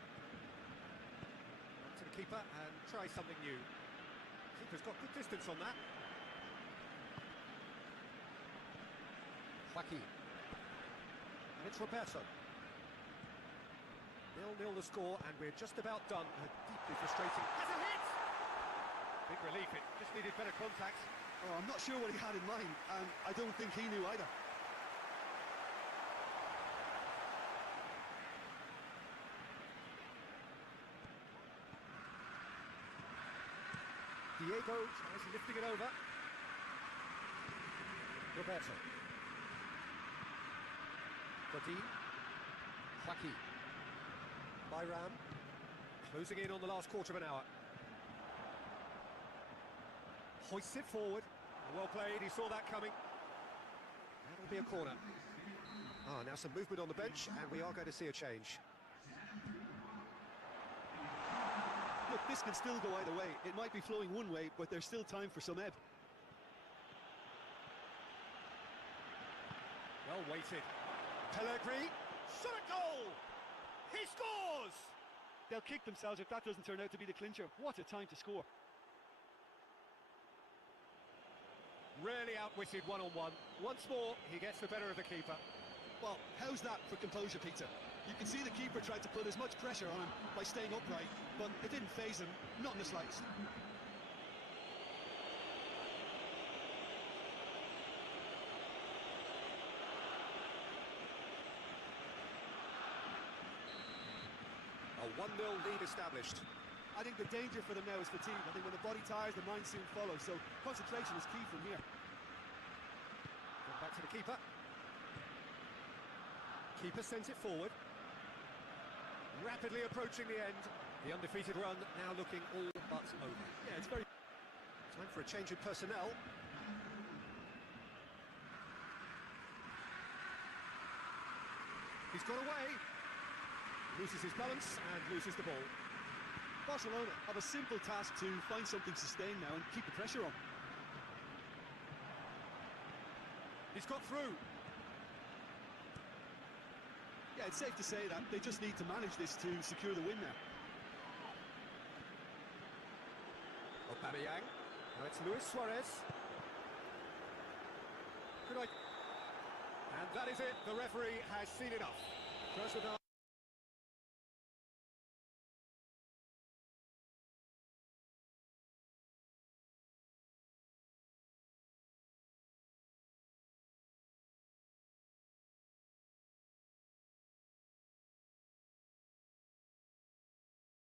To the keeper and try something new. Keeper's got good distance on that. Joaquin. And it's Roberto. 0-0 the score, and we're just about done. Deeply frustrating. Has a hit! Big relief, it just needed better contact. Oh, I'm not sure what he had in mind, and I don't think he knew either. Diego tries lifting it over. Roberto. Godin. Joaquin. Bayram. Closing in on the last quarter of an hour. Hoists it forward. Well played, he saw that coming. That'll be a corner. Now some movement on the bench, and we are going to see a change. Look, this can still go either way. It might be flowing one way, but there's still time for some ebb. Well weighted. Pellegrini. Shot a goal! He scores! They'll kick themselves if that doesn't turn out to be the clincher. What a time to score. Really outwitted one-on-one. Once more, he gets the better of the keeper. Well, how's that for composure, Peter? You can see the keeper tried to put as much pressure on him by staying upright, but it didn't faze him, not in the slightest. A 1-0 lead established. I think the danger for them now is fatigue. I think when the body tires, the mind soon follows, so concentration is key from here. Back to the keeper. Keeper sends it forward. Rapidly approaching the end. The undefeated run now looking all but over. Yeah, it's very... Time for a change in personnel. He's got away. Loses his balance and loses the ball. Barcelona have a simple task to find something sustained now and keep the pressure on. He's got through. Yeah, it's safe to say that they just need to manage this to secure the win now. Aubameyang. Now it's Luis Suarez. Good idea. And that is it. The referee has seen enough. Krasnodar